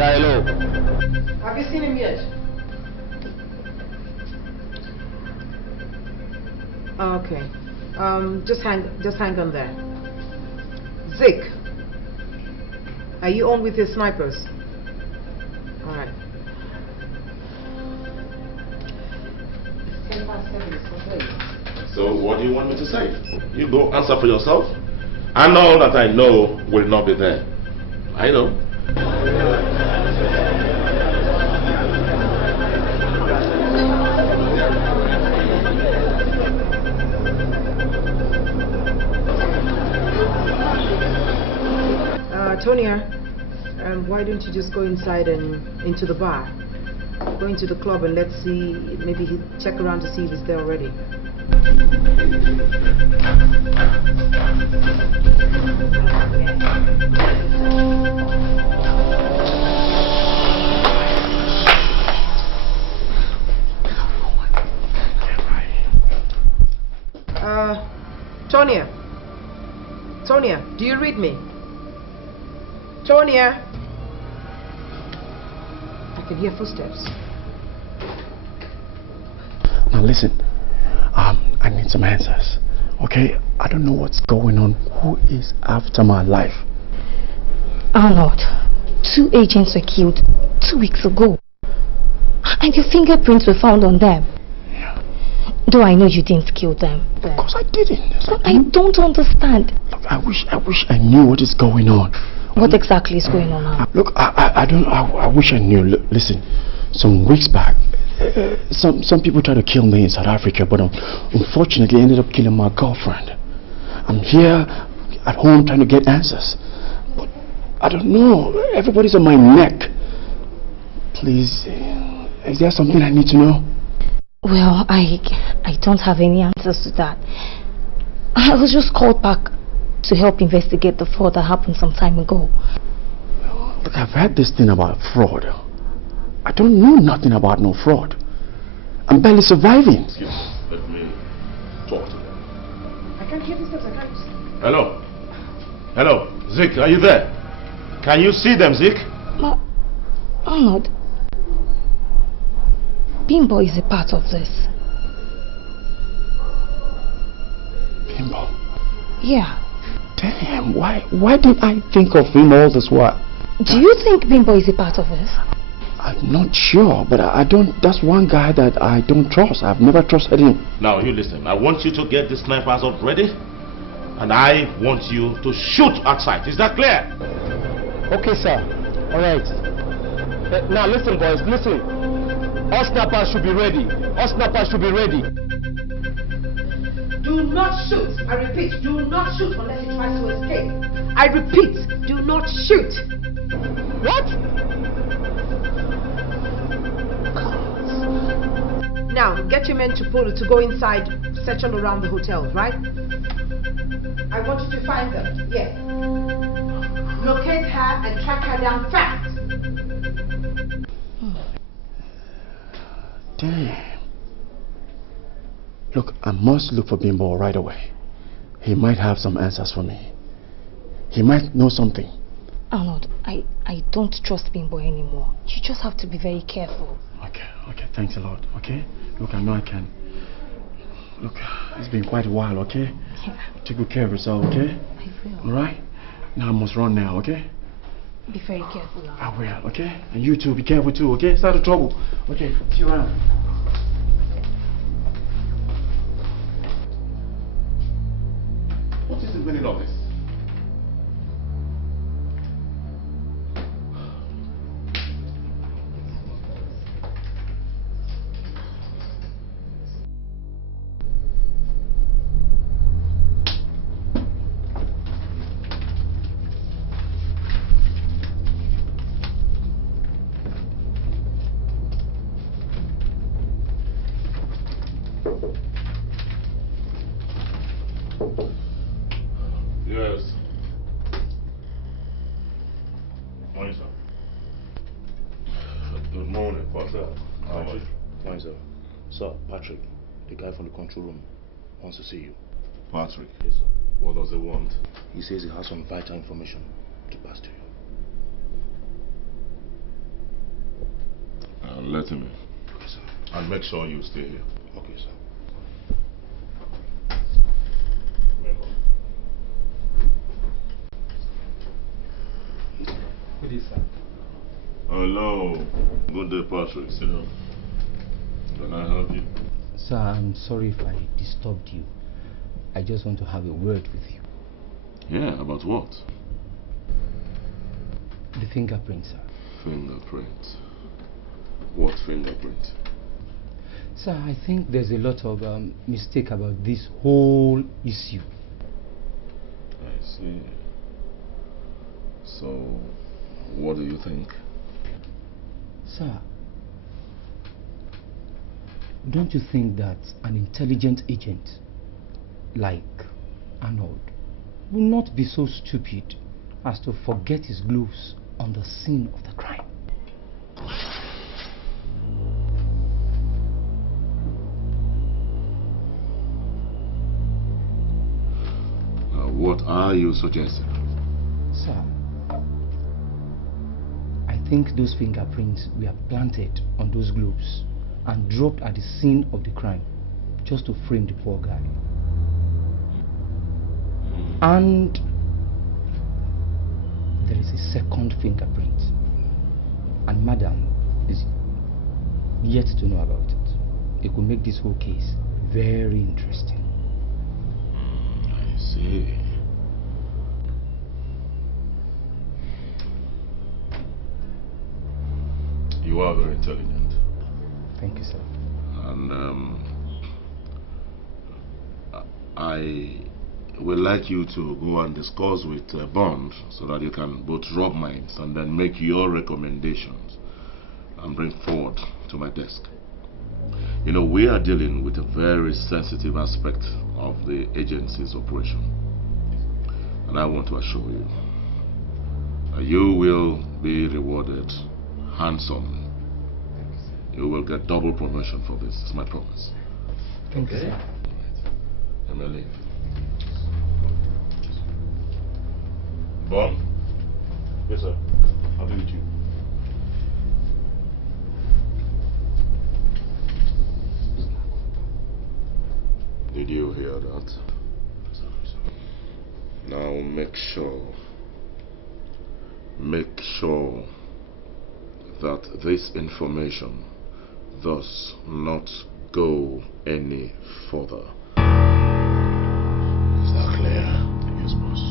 Yeah, hello. Have you seen him yet? Okay. Just hang on there. Zeke, are you on with your snipers? All right. 10:07. So what do you want me to say? You go answer for yourself. And all that I know will not be there. I know. Tonya, why don't you just go inside and into the bar? Go into the club and let's see, maybe check around to see if he's there already. Tonya, do you read me? Tonya! I can hear footsteps. Now listen, I need some answers, okay? I don't know what's going on. Who is after my life? Arnold, 2 agents were killed 2 weeks ago. And your fingerprints were found on them. Yeah. Though I know you didn't kill them. Of course I didn't. I don't understand. Look, I wish I knew what is going on. What exactly is going on now? Look, I wish I knew. Listen, some weeks back, some people tried to kill me in South Africa, but unfortunately ended up killing my girlfriend. I'm here at home trying to get answers, but I don't know. Everybody's on my neck. Please, is there something I need to know? Well, I don't have any answers to that. I was just called back to help investigate the fraud that happened some time ago. Look, I've heard this thing about fraud. I don't know nothing about no fraud. I'm barely surviving. Excuse me. Let me talk to them. I can't hear these steps. I can't. Hello? Hello? Zeke, are you there? Can you see them, Zeke? Arnold, Bimbo is a part of this. Bimbo? Yeah. Damn, why did I think of him all this while? Do you think Bimbo is a part of this? I'm not sure, but I don't. That's one guy that I don't trust. I've never trusted him. Now you listen. I want you to get the snipers up ready, and I want you to shoot at sight. Is that clear? Okay, sir. All right. Now listen, boys. Listen. All snappers should be ready. All snappers should be ready. Do not shoot. I repeat, do not shoot unless he tries to escape. I repeat, do not shoot. What? Now, get your men to go inside, search all around the hotel, right? I want you to find them. Yes. Locate her and track her down fast. Damn. Look, I must look for Bimbo right away. He might have some answers for me. He might know something. Arnold, I don't trust Bimbo anymore. You just have to be very careful. Okay, thanks a lot, okay? Look, I know I can. Look, it's been quite a while, okay? Yeah. Take good care of yourself, okay? I will. Alright? Now I must run now, okay? Be very careful now. I will, okay? And you too, be careful too, okay? Start the trouble. Okay, see you around. What is the meaning of this? Yes. Morning, sir. Good morning, Pastor. How are you? Fine, sir. Sir, Patrick, the guy from the control room, wants to see you. Patrick? Yes, sir. What does he want? He says he has some vital information to pass to you. Let him in. Okay, sir. And make sure you stay here. Okay, sir. Good day, sir. Hello. Good day, Patrick. Sit down. Can I help you? Sir, I'm sorry if I disturbed you. I just want to have a word with you. Yeah, about what? The fingerprint, sir. Fingerprint. What fingerprint? Sir, I think there's a lot of mistake about this whole issue. I see. So, what do you think? Sir, don't you think that an intelligent agent like Arnold will not be so stupid as to forget his gloves on the scene of the crime? What are you suggesting? Sir, I think those fingerprints were planted on those gloves and dropped at the scene of the crime just to frame the poor guy. And there is a second fingerprint, and Madam is yet to know about it. It could make this whole case very interesting. I see. You are very intelligent. Thank you, sir. And I would like you to go and discuss with Bond so that you can both rub minds and then make your recommendations and bring forward to my desk. You know, we are dealing with a very sensitive aspect of the agency's operation. And I want to assure you that you will be rewarded handsomely. You will get double promotion for this. It's my promise. Thank you, sir. Let me leave. Bond? Yes, sir. I'll be with you. Did you hear that? Now make sure that this information does not go any further. Is that clear? Yes, boss.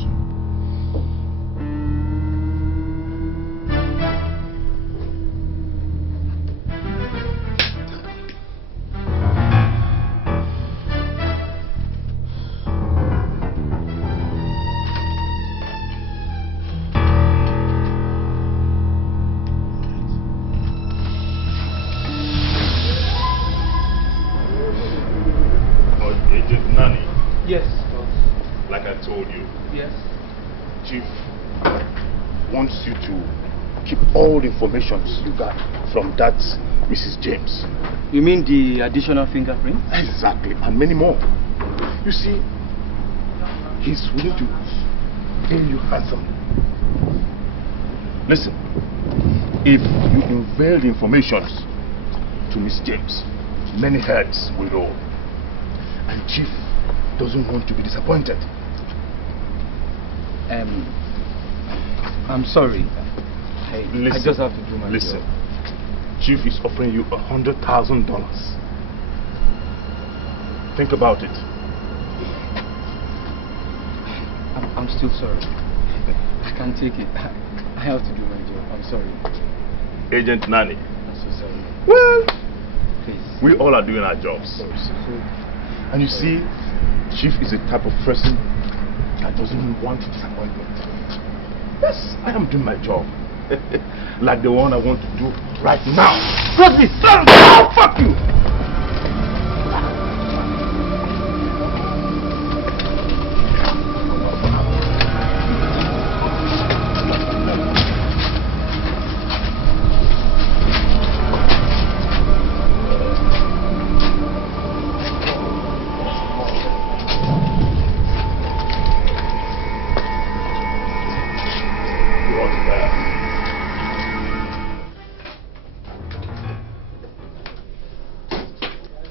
Yes, boss. Like I told you. Yes. Chief wants you to keep all the information you got from that Mrs. James. You mean the additional fingerprint? Exactly, and many more. You see, he's willing to pay you handsome. Listen, if you unveil the information to Miss James, many heads will roll. And Chief doesn't want to be disappointed. I'm sorry. Listen, I just have to do my job. Chief is offering you $100,000. Think about it. I'm still sorry. I can't take it. I have to do my job. I'm sorry. Agent Nani. I'm so sorry. Well, please. We all are doing our jobs. And you see, Chief is a type of person that doesn't want disappointment. Yes, I am doing my job. Like the one I want to do right now. Got this! Oh, fuck you!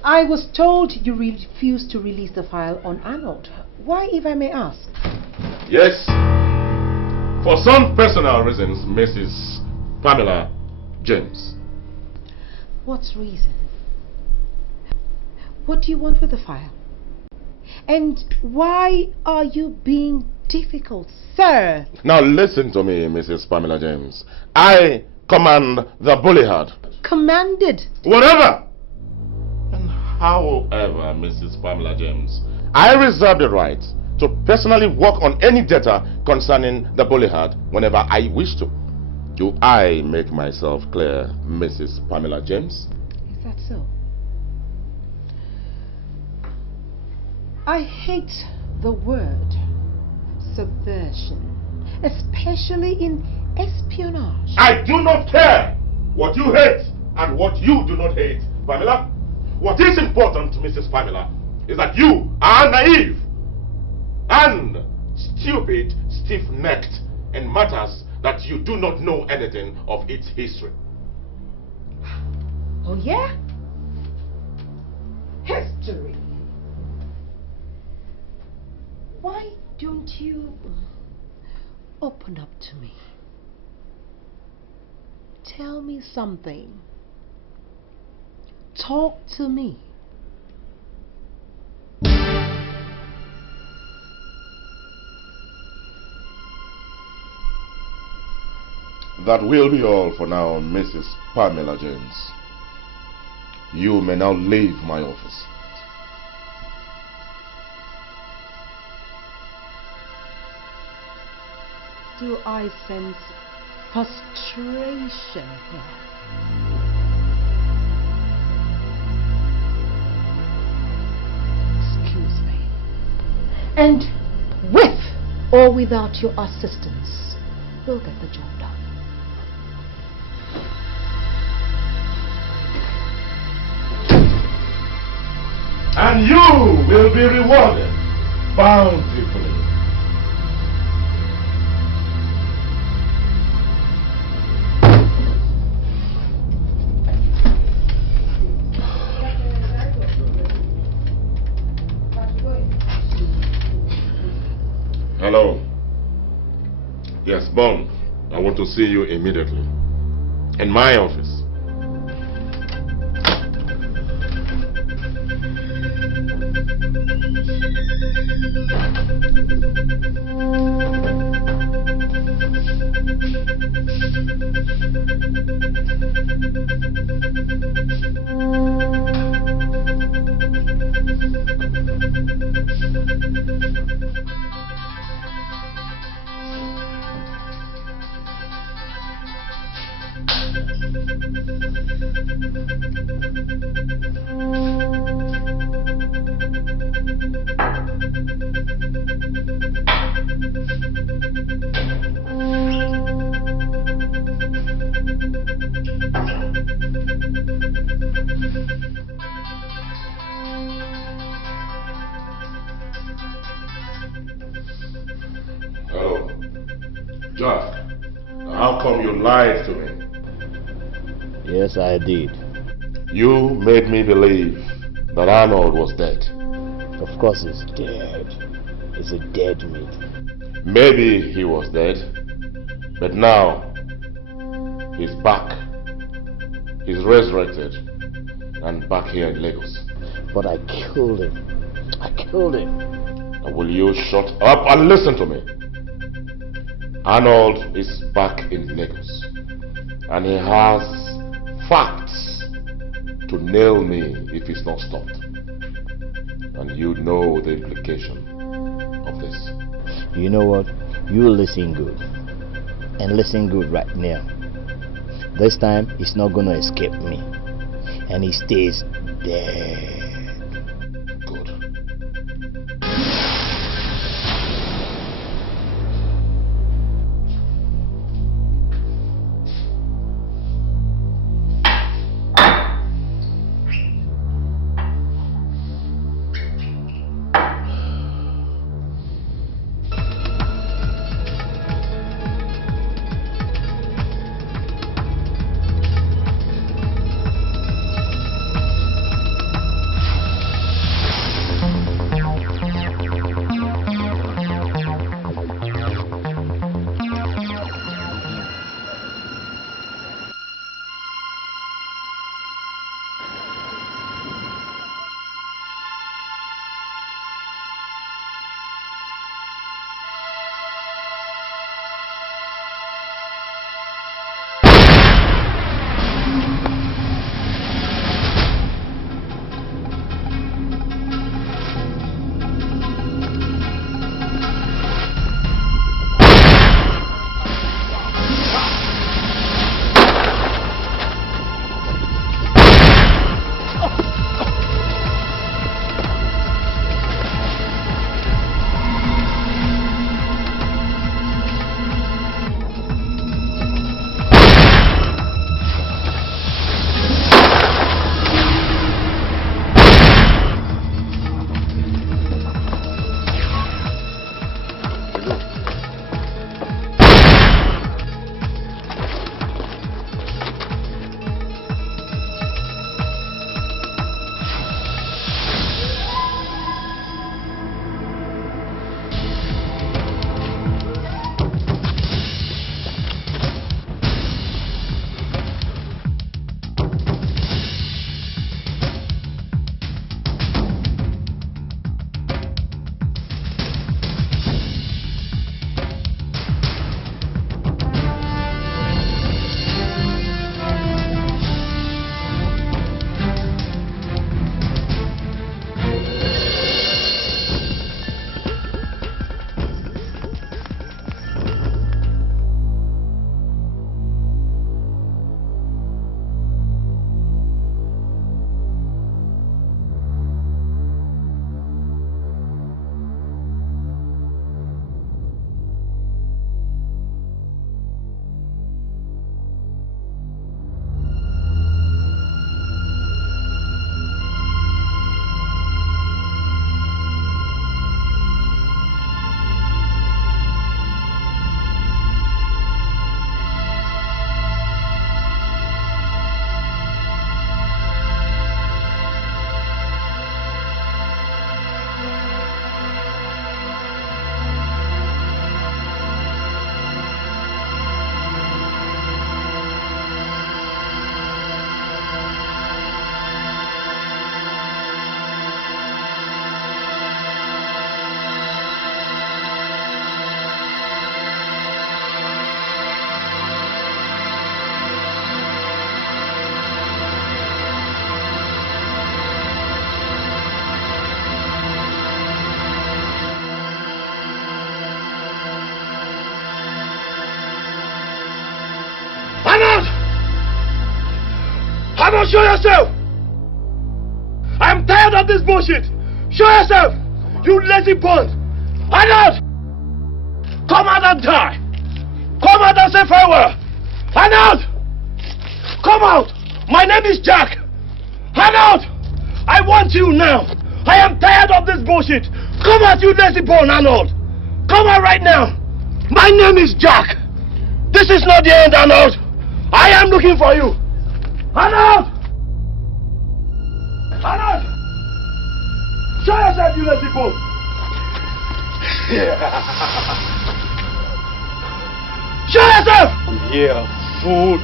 I was told you refused to release the file on Arnold. Why, if I may ask? Yes. For some personal reasons, Mrs. Pamela James. What reason? What do you want with the file? And why are you being difficult, sir? Now listen to me, Mrs. Pamela James. I command the bullyhard. Commanded? Whatever! However, Mrs. Pamela James, I reserve the right to personally work on any data concerning the bullyhard whenever I wish to. Do I make myself clear, Mrs. Pamela James? Is that so? I hate the word subversion, especially in espionage. I do not care what you hate and what you do not hate, Pamela. What is important, Mrs. Pamela, is that you are naive and stupid, stiff-necked in matters that you do not know anything of its history. Oh, yeah? History. Why don't you open up to me? Tell me something. Talk to me. That will be all for now, Mrs. Pamela James. You may now leave my office. Do I sense frustration here? Excuse me. And with or without your assistance, we'll get the job done. And you will be rewarded bountifully. Hello. Yes, Bond. I want to see you immediately. In my office. Jack, how come you lied to me? Yes, I did. You made me believe that Arnold was dead. Of course he's dead. He's a dead meat. Maybe he was dead, but now he's back. He's resurrected and back here in Lagos. But I killed him. I killed him. Now will you shut up and listen to me? Arnold is back in Lagos and he has facts to nail me if he's not stopped. And you know the implication of this. You know what? You listen good. And listen good right now. This time, he's not gonna escape me. And he stays dead. Arnold, show yourself! I'm tired of this bullshit! Show yourself! You lazy bunt! Arnold! Come out and die! Come out and say farewell! Arnold! Come out! My name is Jack! Arnold! I want you now! I am tired of this bullshit! Come out, you lazy bone, Arnold! Come out right now! My name is Jack! This is not the end, Arnold. I am looking for you. Arnold! Arnold! Show yourself, you lazy fool! Show yourself! I'm here, fool.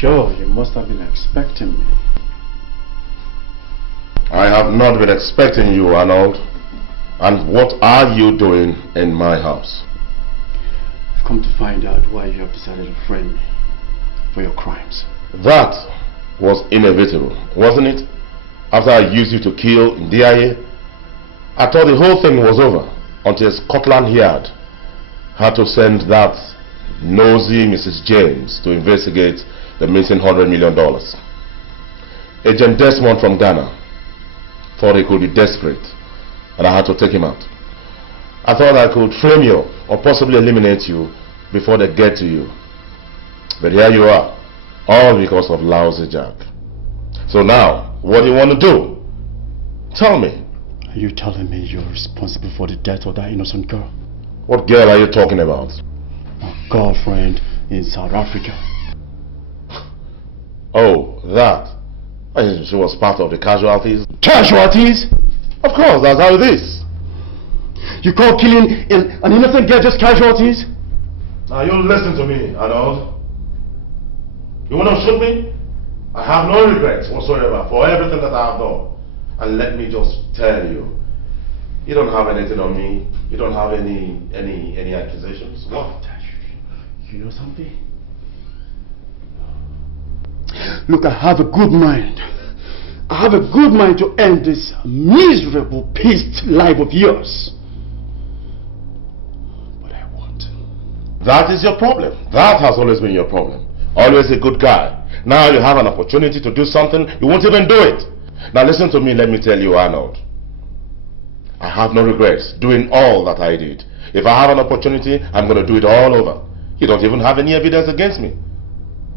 Sure, you must have been expecting me. I have not been expecting you, Arnold. And what are you doing in my house? I've come to find out why you have decided to frame me for your crimes. That was inevitable, wasn't it? After I used you to kill Ndiaye, I thought the whole thing was over until Scotland Yard had to send that nosy Mrs. James to investigate the missing $100 million. Agent Desmond from Ghana thought he could be desperate and I had to take him out. I thought I could frame you or possibly eliminate you before they get to you. But here you are, all because of lousy Jack. So now, what do you want to do? Tell me. Are you telling me you're responsible for the death of that innocent girl? What girl are you talking about? My girlfriend in South Africa. Oh, that. She was part of the casualties. Casualties? Of course, that's how it is. You call killing an innocent girl just casualties? Now you listen to me, Arnold. You want to shoot me? I have no regrets whatsoever for everything that I have done. And let me just tell you, you don't have anything on me. You don't have any accusations. What? You know something? Look, I have a good mind. I have a good mind to end this miserable, pissed life of yours. But I won't. That is your problem. That has always been your problem. Always a good guy. Now you have an opportunity to do something, you won't even do it. Now listen to me, let me tell you, Arnold. I have no regrets doing all that I did. If I have an opportunity, I'm going to do it all over. You don't even have any evidence against me.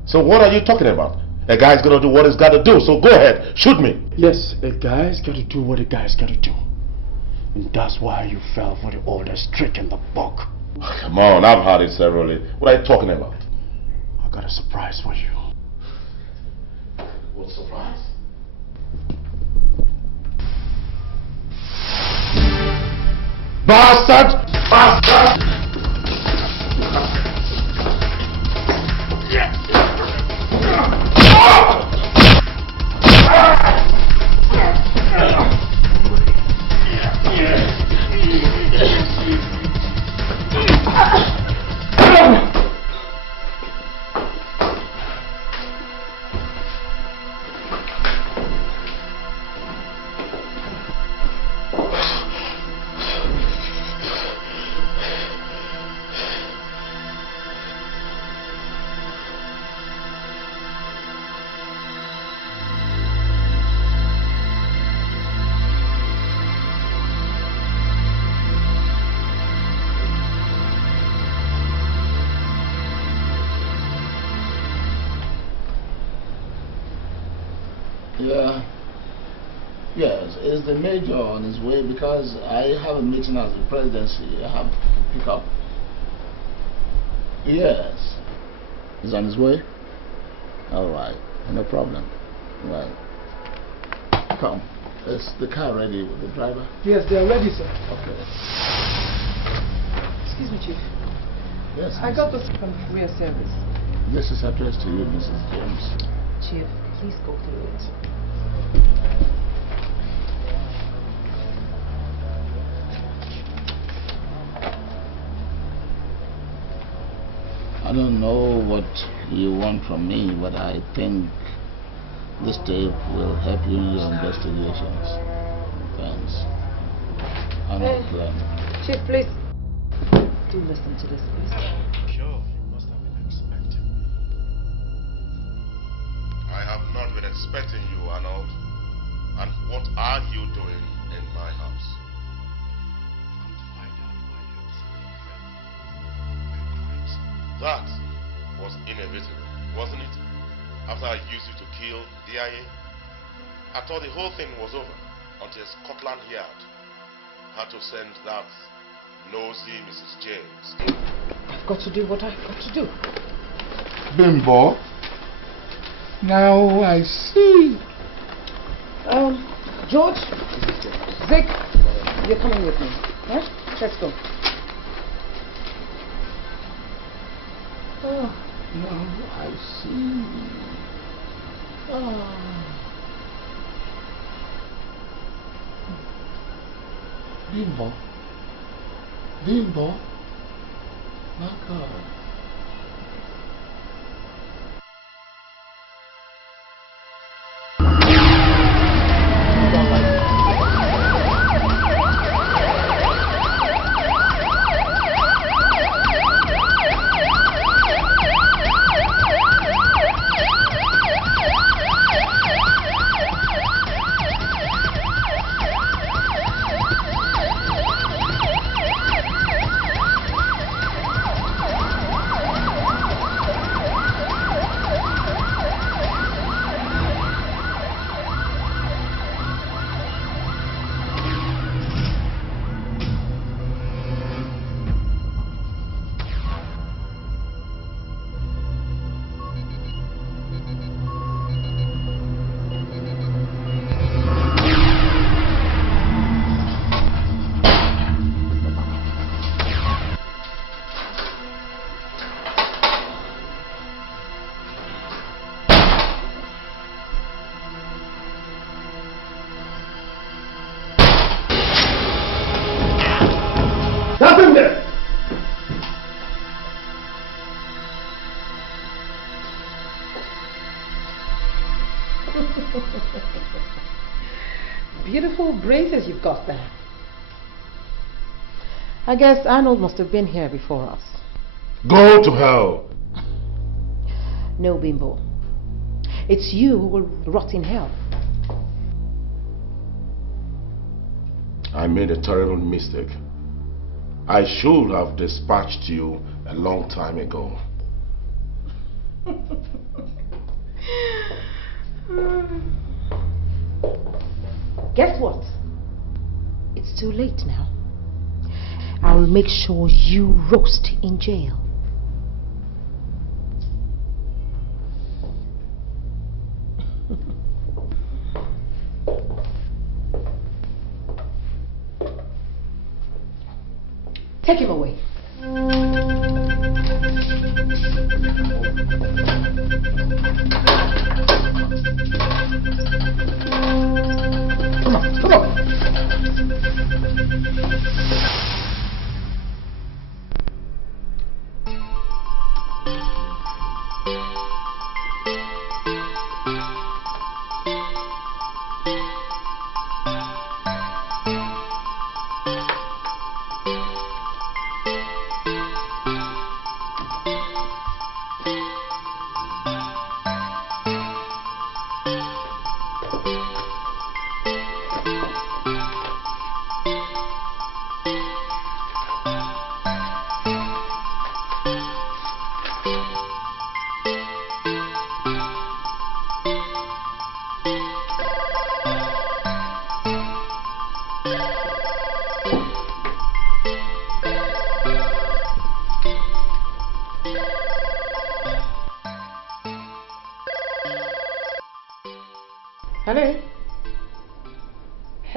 So what are you talking about? A guy's gonna do what he's gotta do, so go ahead, shoot me. Yes, a guy's gotta do what a guy's gotta do. And that's why you fell for the oldest trick in the book. Come on, I've heard it severally. What are you talking about? I got a surprise for you. What surprise? Bastard! Bastard! Yeah. Yes, is the major on his way? Because I have a meeting as the presidency. I have to pick up. Yes. He's on his way? Alright, no problem. Right. Come. Is the car ready with the driver? Yes, they are ready, sir. Okay. Excuse me, Chief. Yes. I got this from the courier service. This is addressed to you, Mrs. James. Chief, please go through it. I don't know what you want from me, but I think this tape will help you in your investigations. Thanks. Arnold, Chief, please. Do listen to this, please. Sure, you must have been expecting me. I have not been expecting you, Arnold. And what are you doing in my house? Come to find out why you observed your friend. That was inevitable, wasn't it? After I used you to kill DIA, I thought the whole thing was over until Scotland Yard had to send that nosy Mrs. James. I've got to do what I've got to do. Bimbo. Now I see. George, Vic, you're coming with me. Huh? Let's go. Oh, now I see. Oh. Bimbo. Bimbo. My God. Beautiful braces you've got there. I guess Arnold must have been here before us. Go to hell! No, Bimbo. It's you who will rot in hell. I made a terrible mistake. I should have dispatched you a long time ago. Guess what? It's too late now. I will make sure you roast in jail. Take him away. Come on, come on.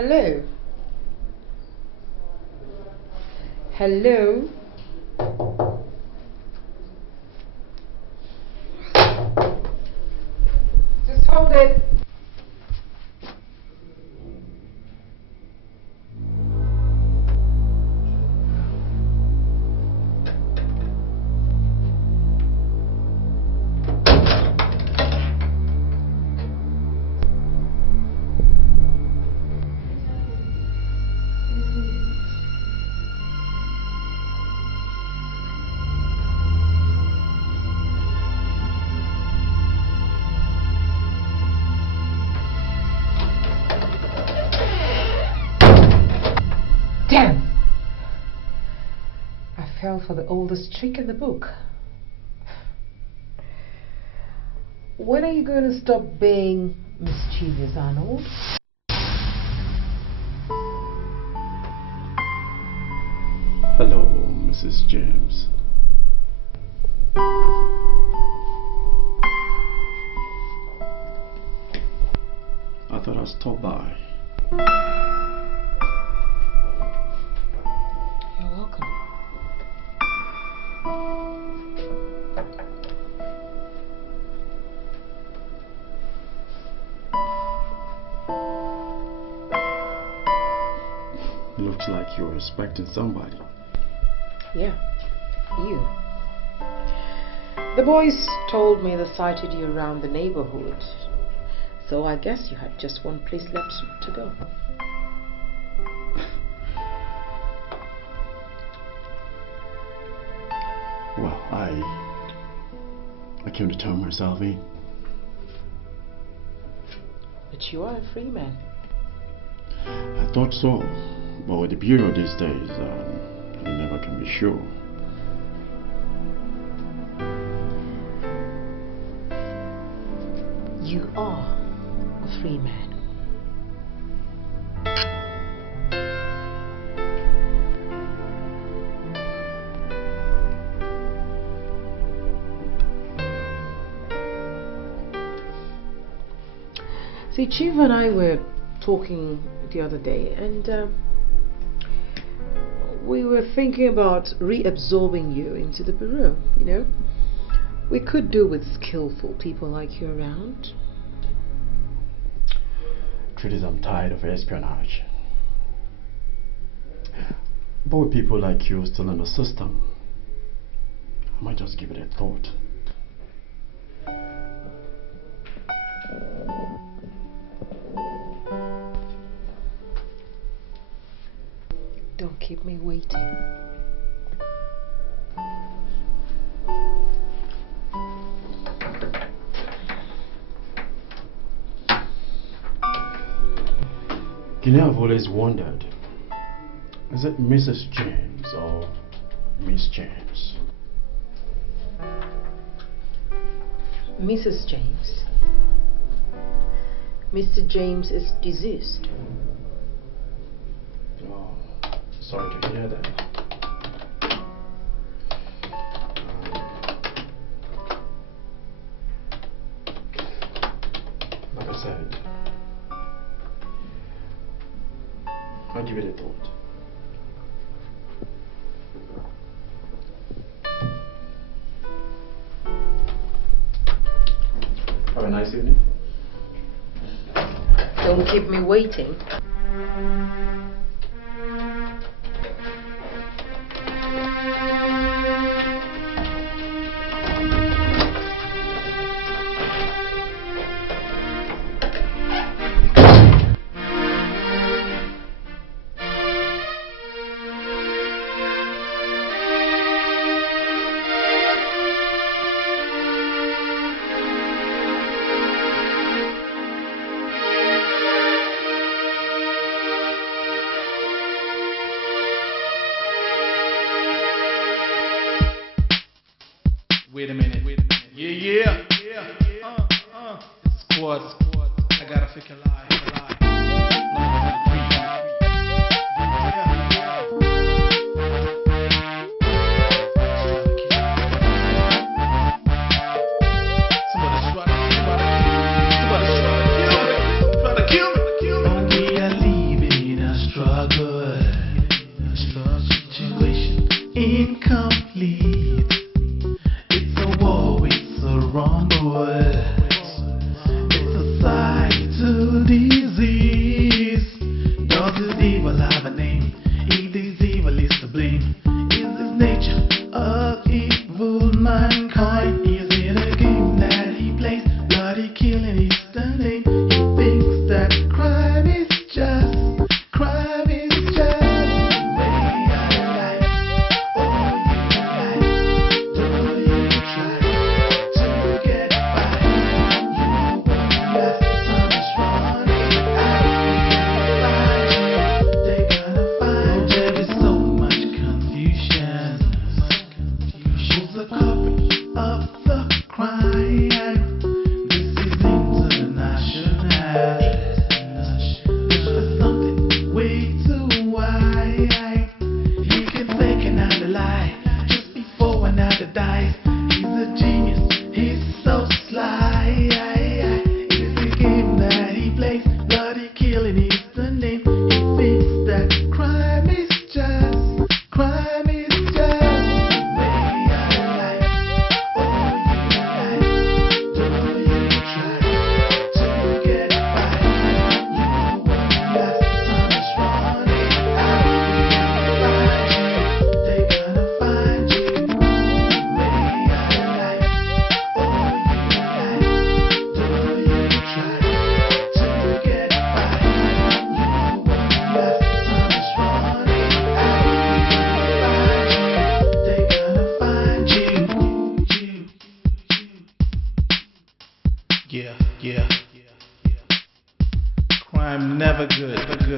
Hello? Hello? Just hold it. Damn! I fell for the oldest trick in the book. When are you going to stop being mischievous, Arnold? Hello, Mrs. James. I thought I'd stop by. You're welcome. Looks like you're expecting somebody. Yeah, you. The boys told me they sighted you around the neighborhood, so I guess you had just one place left to go. Well, I came to turn myself in. But you are a free man. I thought so, but with the Bureau these days, you never can be sure. You are a free man. See, Chief and I were talking the other day, and we were thinking about reabsorbing you into the bureau, you know? We could do with skillful people like you around. Truth is, I'm tired of espionage. But with people like you still in the system, I might just give it a thought. Don't keep me waiting. You know, I've always wondered, is it Mrs. James or Miss James? Mrs. James. Mr. James is deceased. Oh, sorry to hear that. Like I said, I'll give it a thought. Have a nice evening. Don't keep me waiting.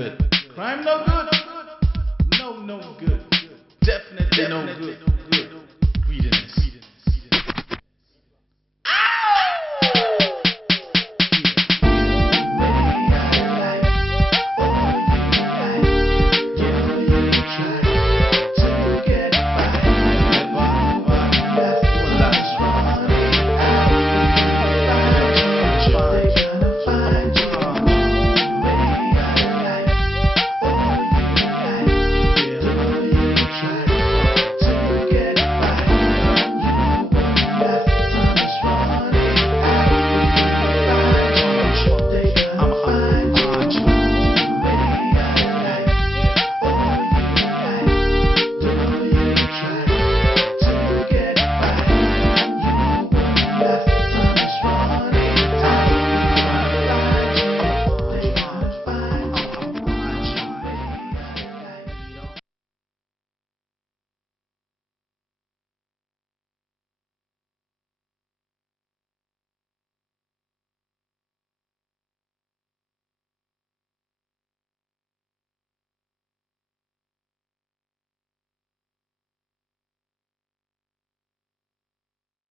good. Crime no good. No good. Definitely no good.